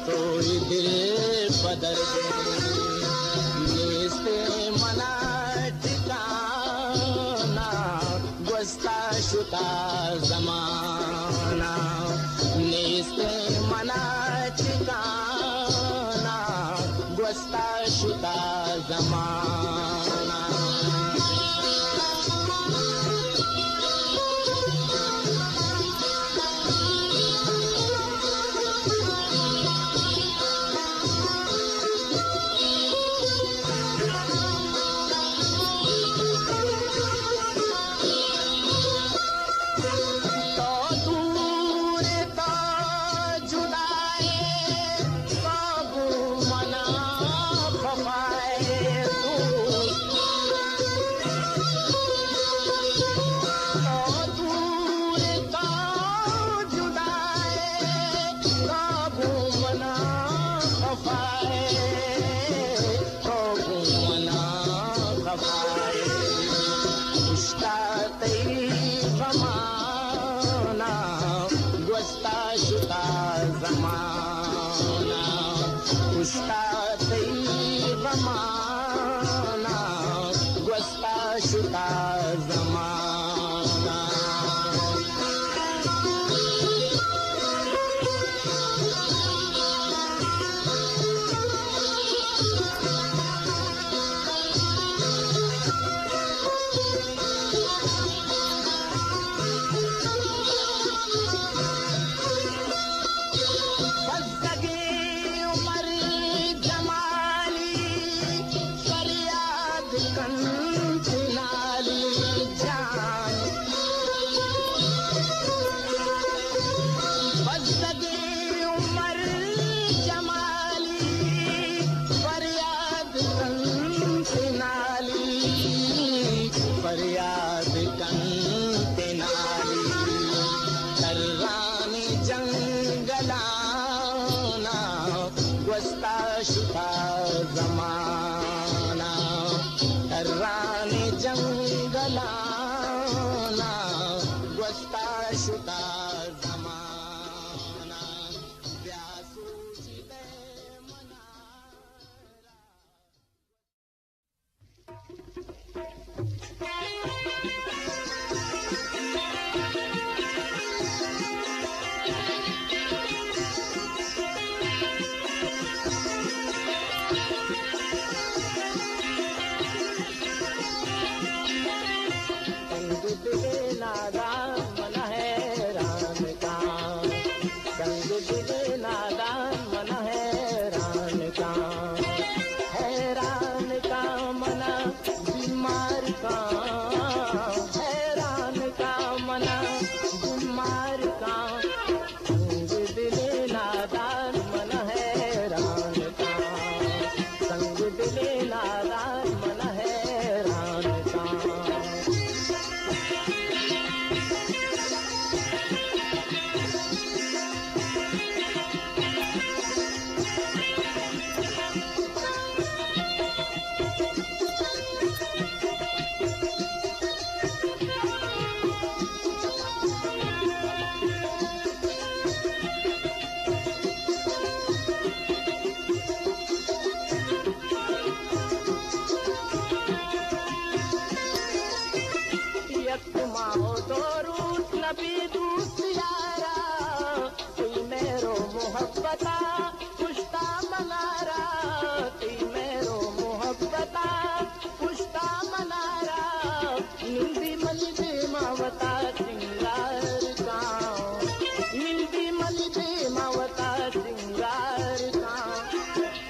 तो दिल बदल नेस्ते मना ठिकाना गुस्ता शुता जमाना नेस्ते मना ठिकाना गुस्ता शुता जमाना नादान मन हैरान का, संग दिले नादान मन हैरान का, हैरान का मना बीमार का, हैरान का मना बीमार का, संग दिले नादान मन हैरान का, संग दिले नादान मन हैरान का। यक माओ दो रूट नबी दूसयारा, तुई मेरो मोहब्बता पुश्ता मनारा, तुई मेरो मोहब्बता पुश्ता मनारा, निंदी मनी दे मावता सिंगार का, निंदी मनी दे मावता सिंगार का,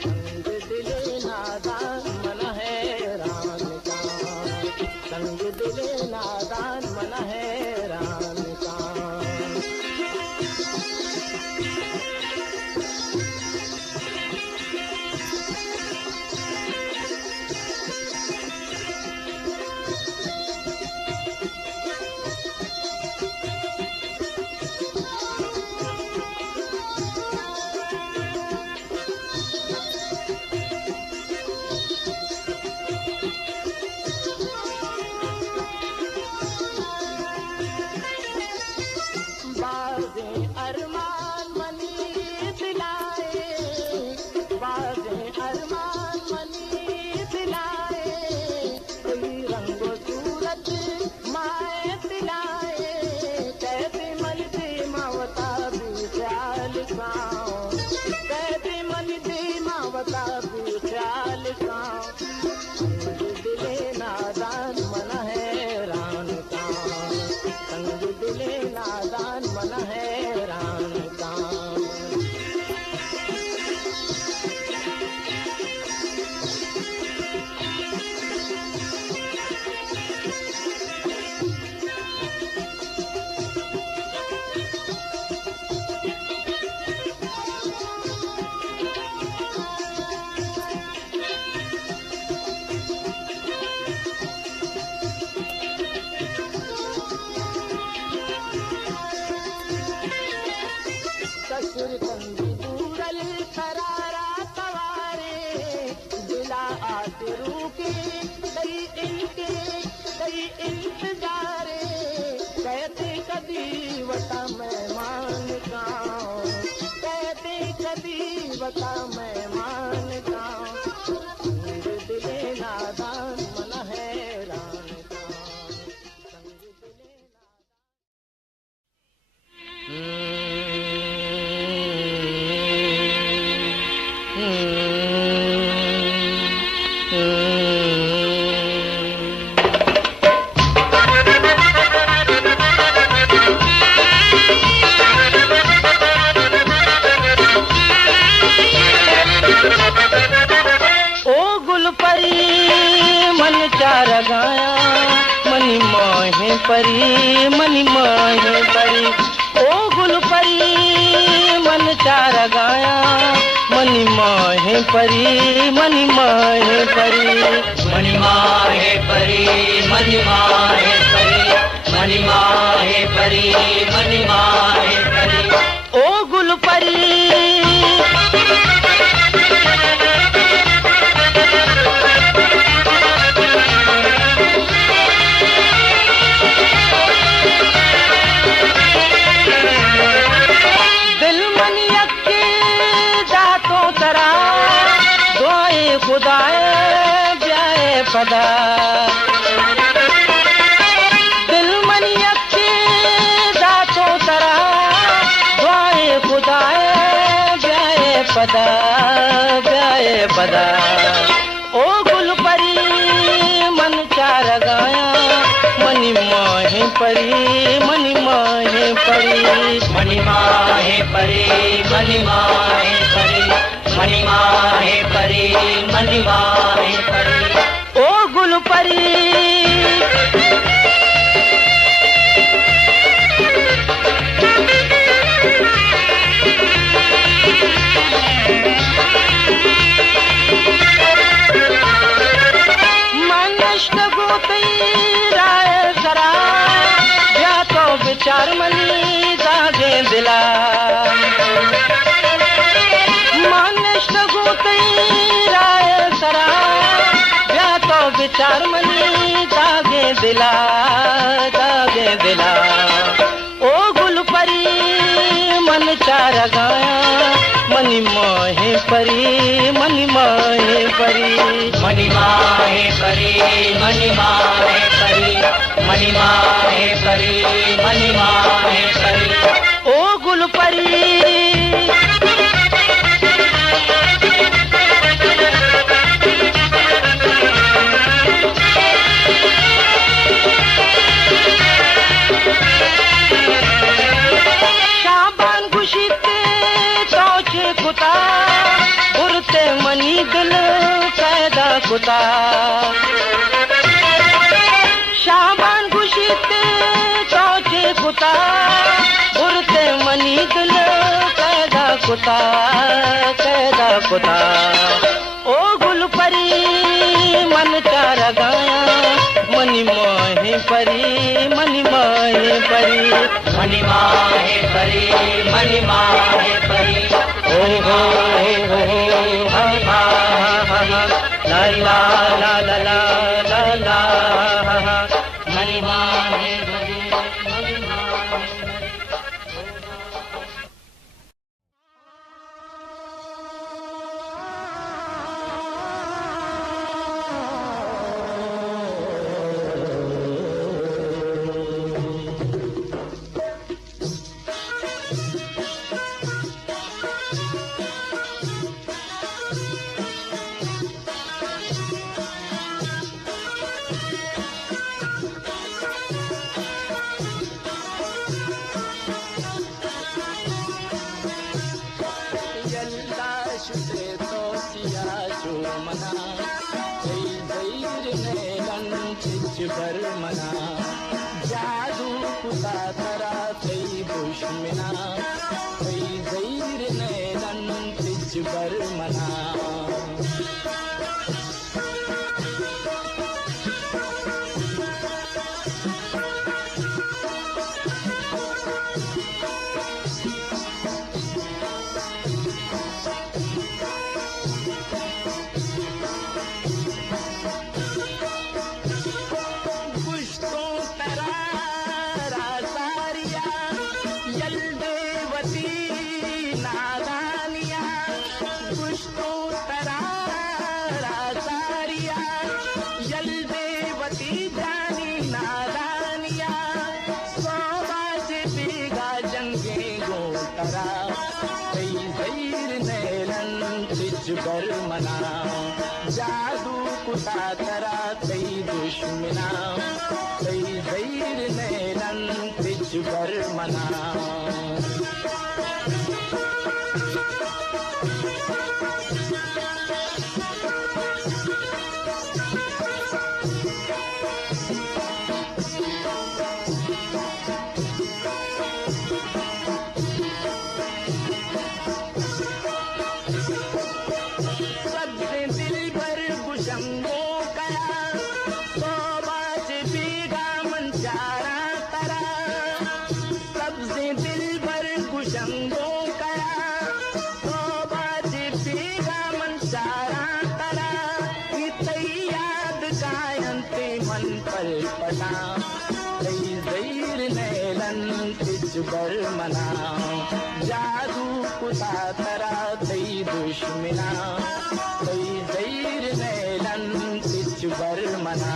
संग दिले नादान मन हैरान का, संग दिले नादान मन हैरान का। बाज़े अरमान मनी दिलाए, बाज़े अरमान मनी दिलाए, कोई रंगो सूरत माए दिलाए, कैसे मन दे मावता विशाल का, कैसे मन दे मावता विशाल का, संग दिले नादान मन हैरान का, संग दिले नादान मन हैरान का। ससुर कंदी दूरल करारा तवारे, दिला आतरू के कई इनके कई इंतजारे, कहते कदी वता मेहमान का, कहते कदी वता मेहमान का, संग दिले नादान मन हैरान का, संग दिले ओ गुल परी मन चार गाया, मनी माहे परी मनी माहे परी, ओ गुल परी मन चार गाया, मनी माहे परी मनी माहे परी, मनी माहे परी मनी माहे परी, मनी माहे परी मनी माहे परी, ओ गुल परी दिल मनी अक्के दातों तरा, दुआए खुदाए जाए पदा, दिल मनी अक्के दातों तरा, दुआए खुदाए जाए पदा जाए पदा, ओ गुल परी मन चार गाया, मनी माँ माहे परी मणिमा है परी मणिमा है परी मणिमा है परी मणिमा है परी मणिमा है परी ओ गुल परी विचार मनी जागे दिला मानस गोतई राय सरा या तो विचार मनी जागे दिला ओ गुल परी मन चार गाया मनी मोहे परी मणिमा है परी मणिमा है परी मणिमा है परी मणिमा है परी मणिमा है परी ओ गुल परी शाबान खुशीते तोचे कुता बुरते मनी दिल पैदा कुता शाबान खुशीते तोचे कुता बुरते मनी दिल पैदा कुता ओ गुल परी मन चार गाया मणिमा है परी मणिमा है परी मणिमा है परी मणिमा है परी ओ हो हा हा हा ला ला ला ला ला ला ला मणिमा है परी मणिमा है बर मना जादू कुता तरा तई दुश्मना तई जैर नैलन तिज बर मना बर मना जादू कुता तरा तई दुश्मना तई जैर नैलन तिज बर मना बर मना जादू कुता तरा तई दुश्मना तई जैर नैलन तिज बर मना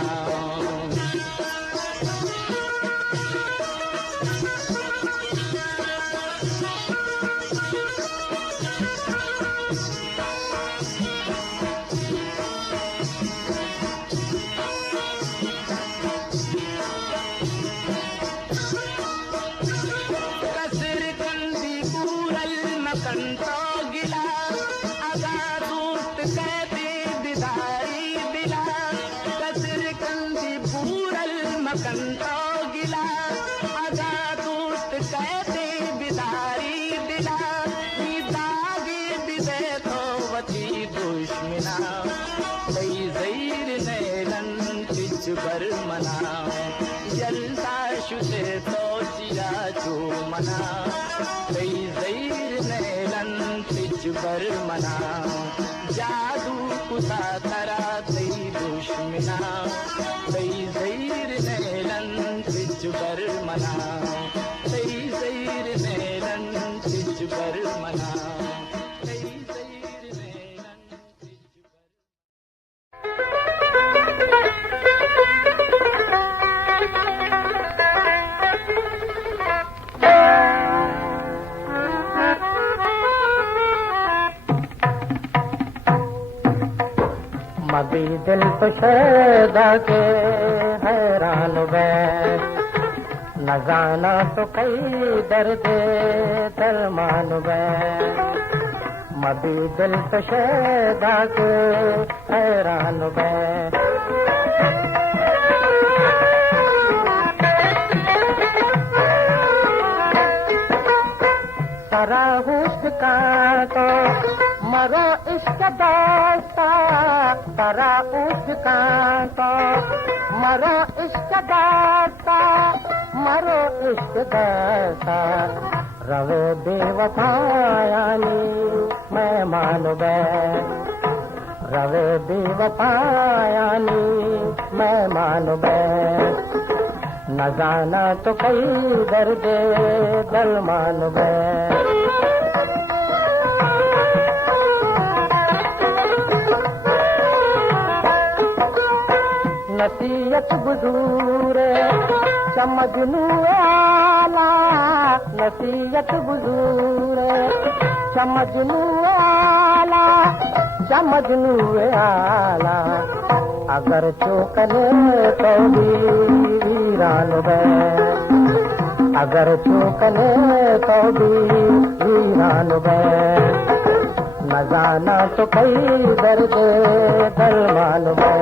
अगादूत कहते बिदारी दिला दागे बिदे तो वती दुश्मना दई जैर नैलन तिच बर मना जलता शुते तो चिया चो मना दई जैर नैलन तिच बर मना जादू कुता तरा दई दुश्मना दई जैर नैलन तिच बर मना दई जैर नैलन तिच बर मना दई जैर नैलन तिच बर मबी दिल तो शैदा के हैरान वे न जाना तो कई दर्द दरमान वे मबी दिल तो शैदा के हैरान वे सारा हुस्न का तो मरो इश्क दास्ता सारा उश्क तो मरो इश्क दास्ता मरो इश्क दास्ता रवे बेवफायानी मैं मान बै रवे बेवफायानी मैं मान बै न जाना तो कई दर्द दल मान बै नसीहत बुजूर समझनू आला नसीहत बुजूर समझनू आला अगर चौकने तो भी वीरान वे अगर चौकने तो भी वीरान वे न जाना तो कई दर्द दरमान वे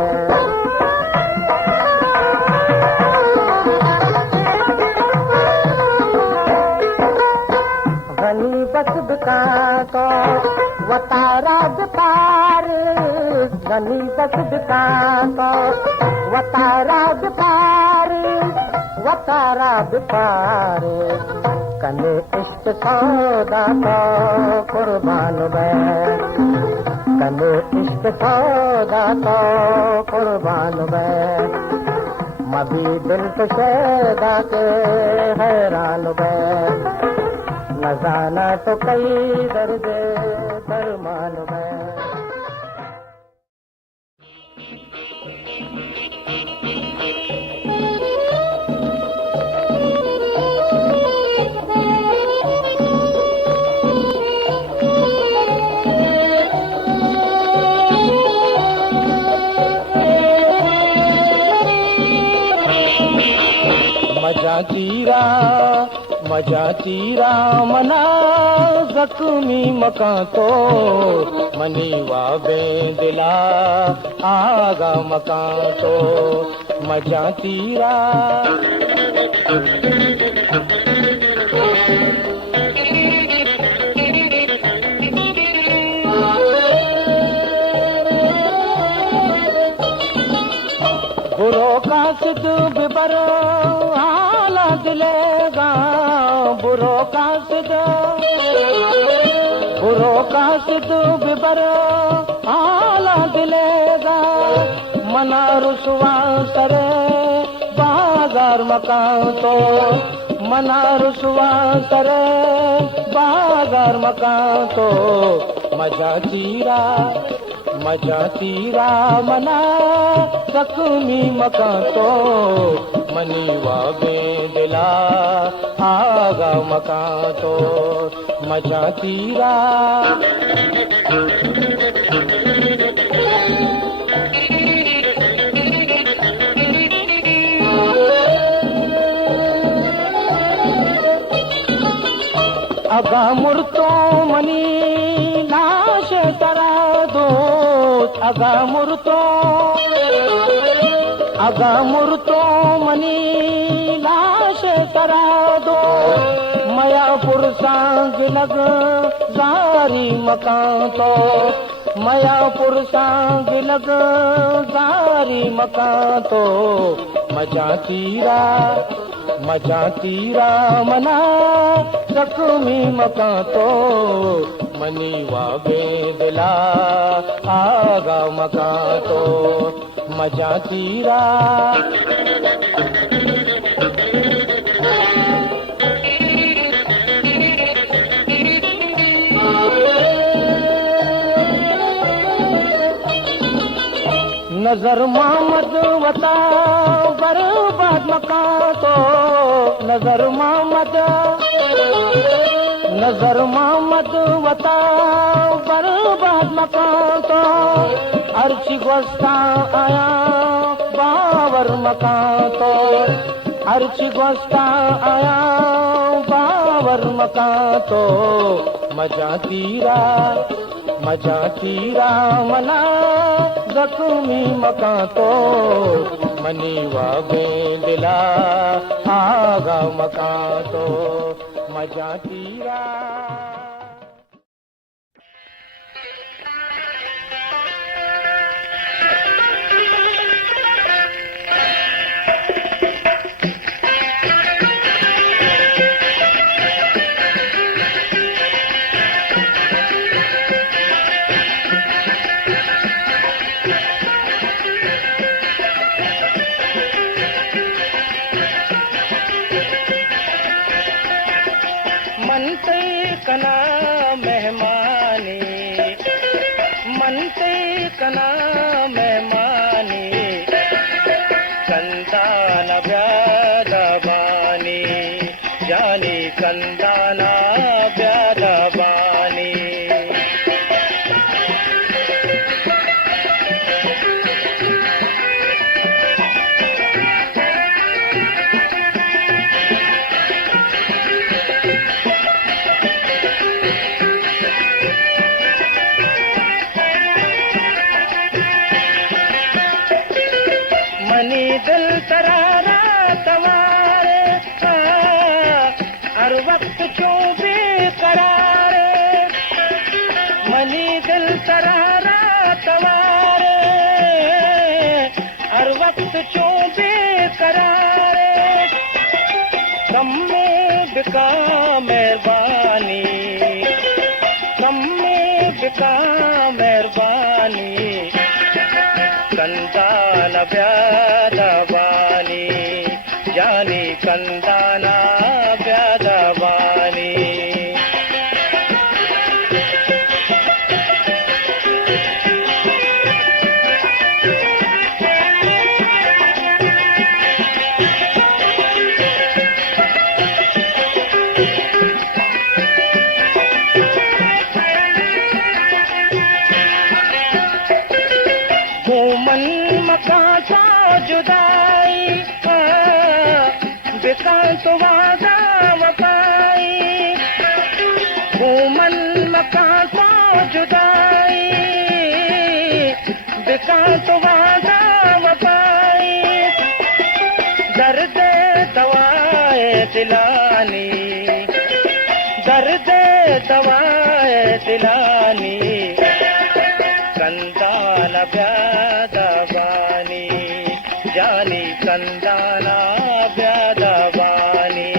बसबका को वतारा पार गनी बसबका को वतारा पार कने इश्क सौदा को कुर्बान वे कने इश्क सौदा को कुर्बान वे मबी दिल तो शैदा के हैरान वे न जाना तो कई दर्द दरमान में मजा चीरा मना जख्मी मकां तो मनीवा बेंदिला आगा मकां तो मजा चीरा बुरो कासिद बिबरो आला दिलेगा बुरो कासिद बिबरो आला दिलेगा मना रुसवा सरे बाजार मकान तो मना रुसवा सरे बाजार मकान तो मजा चीरा मना जख्मी मकां तो मनीवा बेंदिला आगा मकां तो मजा चीरा अगा मुर्तो मनी लाश तरा दो अगा मुर्तो अगा मुर्तो मनी लाश करादो मया पुरसांग लग जारी मकान तो मया पुरसांग लग जारी मकान तो मजा तीरा मना जख्मी मकान तो मनी वागे दिला आगा मकान तो मजा तीरा नजर मोहम्मद वता बर्बाद मकान तो नजर मोहम्मद वता बर्बाद मकान तो अर्ची गोस्ता आया बावर मकान तो अर्ची गोस्ता आया बावर मकान तो मजा तीरा मना जख्मी मकान तो मनी वागे दिला आगा मकान तो मजा तीरा कना मेहमानी कंदान ब्यादबानी जानी कंदाना ब्यादबानी दिल तरारा तवारे हर वक्त क्यों बेकरार मनी दिल तरारा तवारे हर वक्त क्यों बेकरार कम में बिका मेहरबानी कम में बिका मेहरबानी कंदान ब्यादबानी जानी कंदाना ब्यादबानी मकान सा जुदाई बिकान तो वादा वफाई घूमन मकान सा जुदाई बिकान तो वादा वफाई दर्द दवाए दिलानी दर्द दवाए दिलानी कंदान ब्यादबानी जानी कंदाना ब्यादबानी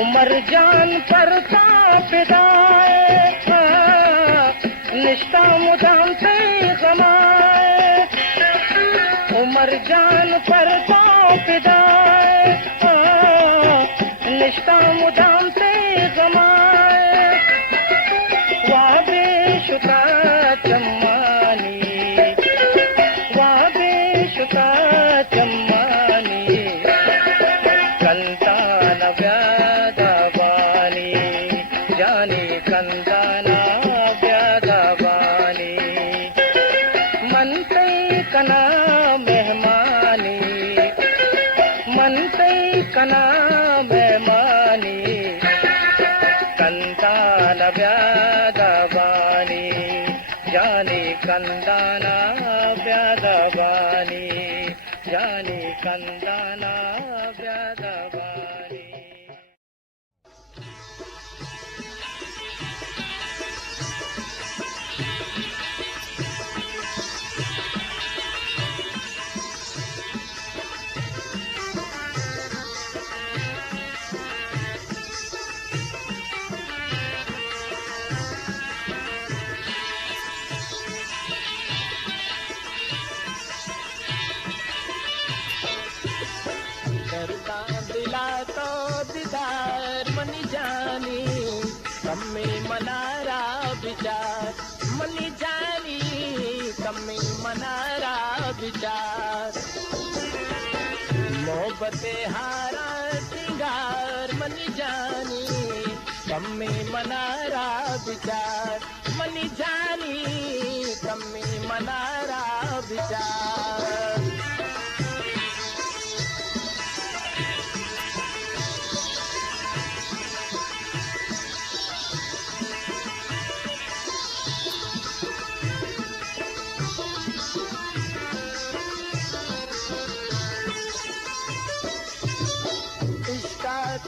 उमर जान पर फिदाए निष्ठा मुदाम से गमाए उमर जान पर फिदाए निष्ठा मुदाम से गमाए वाबे शुका चम्मानी वाबे शुका चम्मानी कंदान ब्यादबानी जानी कंदाना ब्यादबानी कना मेहमानी मनते कना मेहमानी कंदान व्यादवानी जानी कंदाना व्यादवानी जानी कंदाना व्यादवानी दिला तो दीदार मनी जानी कम्मे मनारा विचार मनी जानी कम्मे मनारा विचार मोहब्बते हारा सिंगार मनी जानी कम्मे मनारा विचार मनी जानी कम्मे मनारा विचार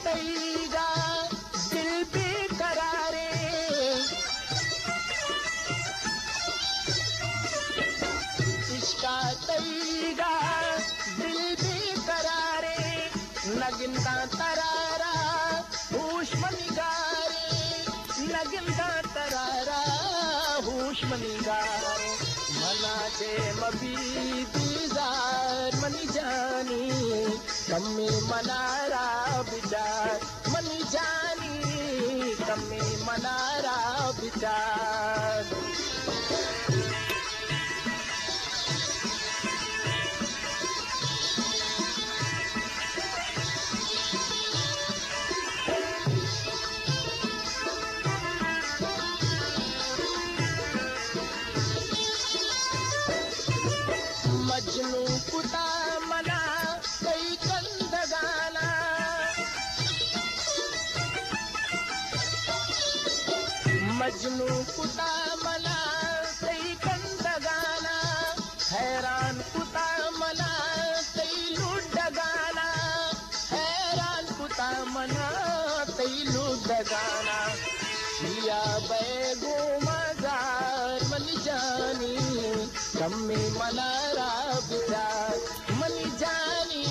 तैगा दिल बेकरारे इसका तैगा दिल बेकरारे नगिंदा तरारा होश मनिगारे नगिंदा तरारा होश मनिगारे मना के मबी दीदार मनी जानी कम्मे मनारा विचार मनी जानी कम्मे मनारा विचार मजनू पुता मना कई कंदगाना मजनू पुता मना कई कंदगाना हैरान पुता मना कई लुडगाना हैरान पुता मना कई लुडगाना किया बैगो मजार मनी जानी कम्मे मनारा विचार मनी जानी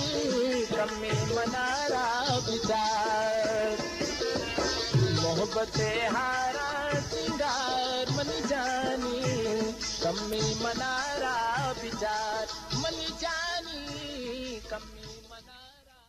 कम्मे मनारा विचार मोहब्बते हारा सिंगार मनी जानी कम्मे मनारा विचार मनी जानी कम्मे मनारा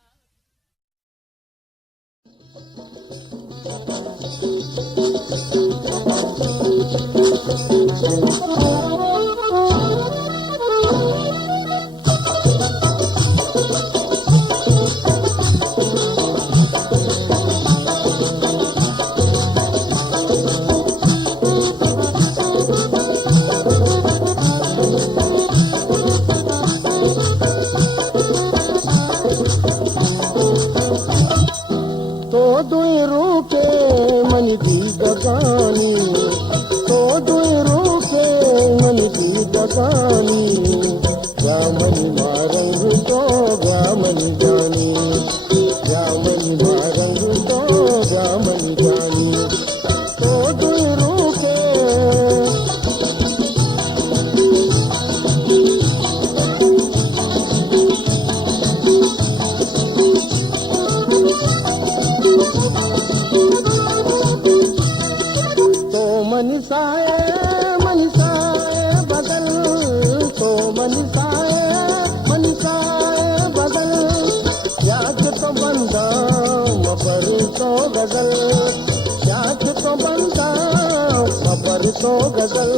तो गजल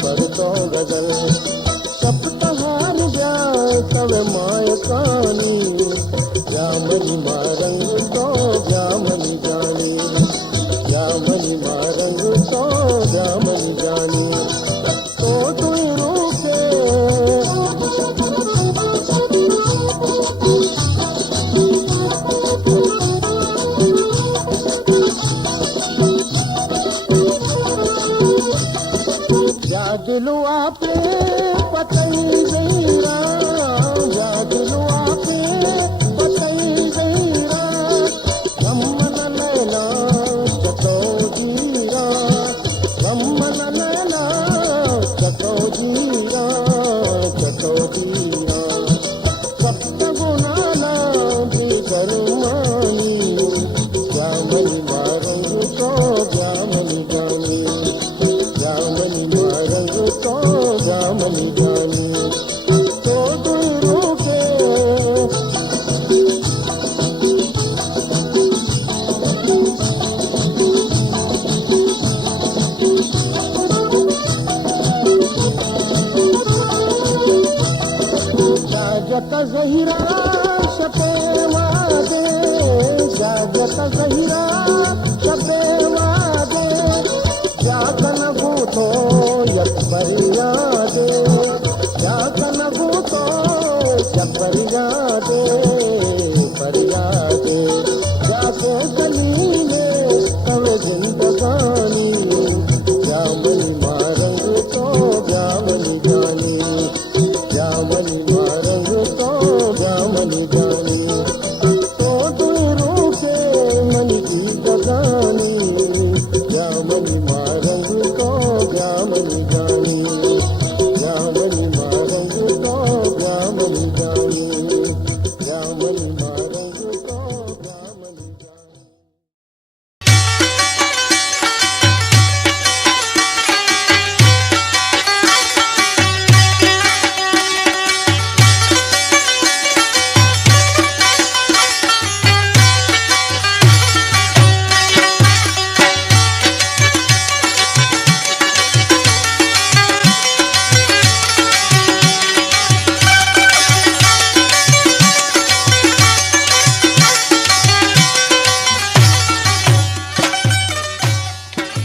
पर तो गजल सब तहार जाए तब माय कानी जामनी मारंग तो जामनी जानी जामनी मारंग तो जामनी जानी तो तू रोके जागत जहिरा शपेवादे जागत जहिरा शपेवादे जागन भूतो यत परियादे जागन भूतो यत परियादे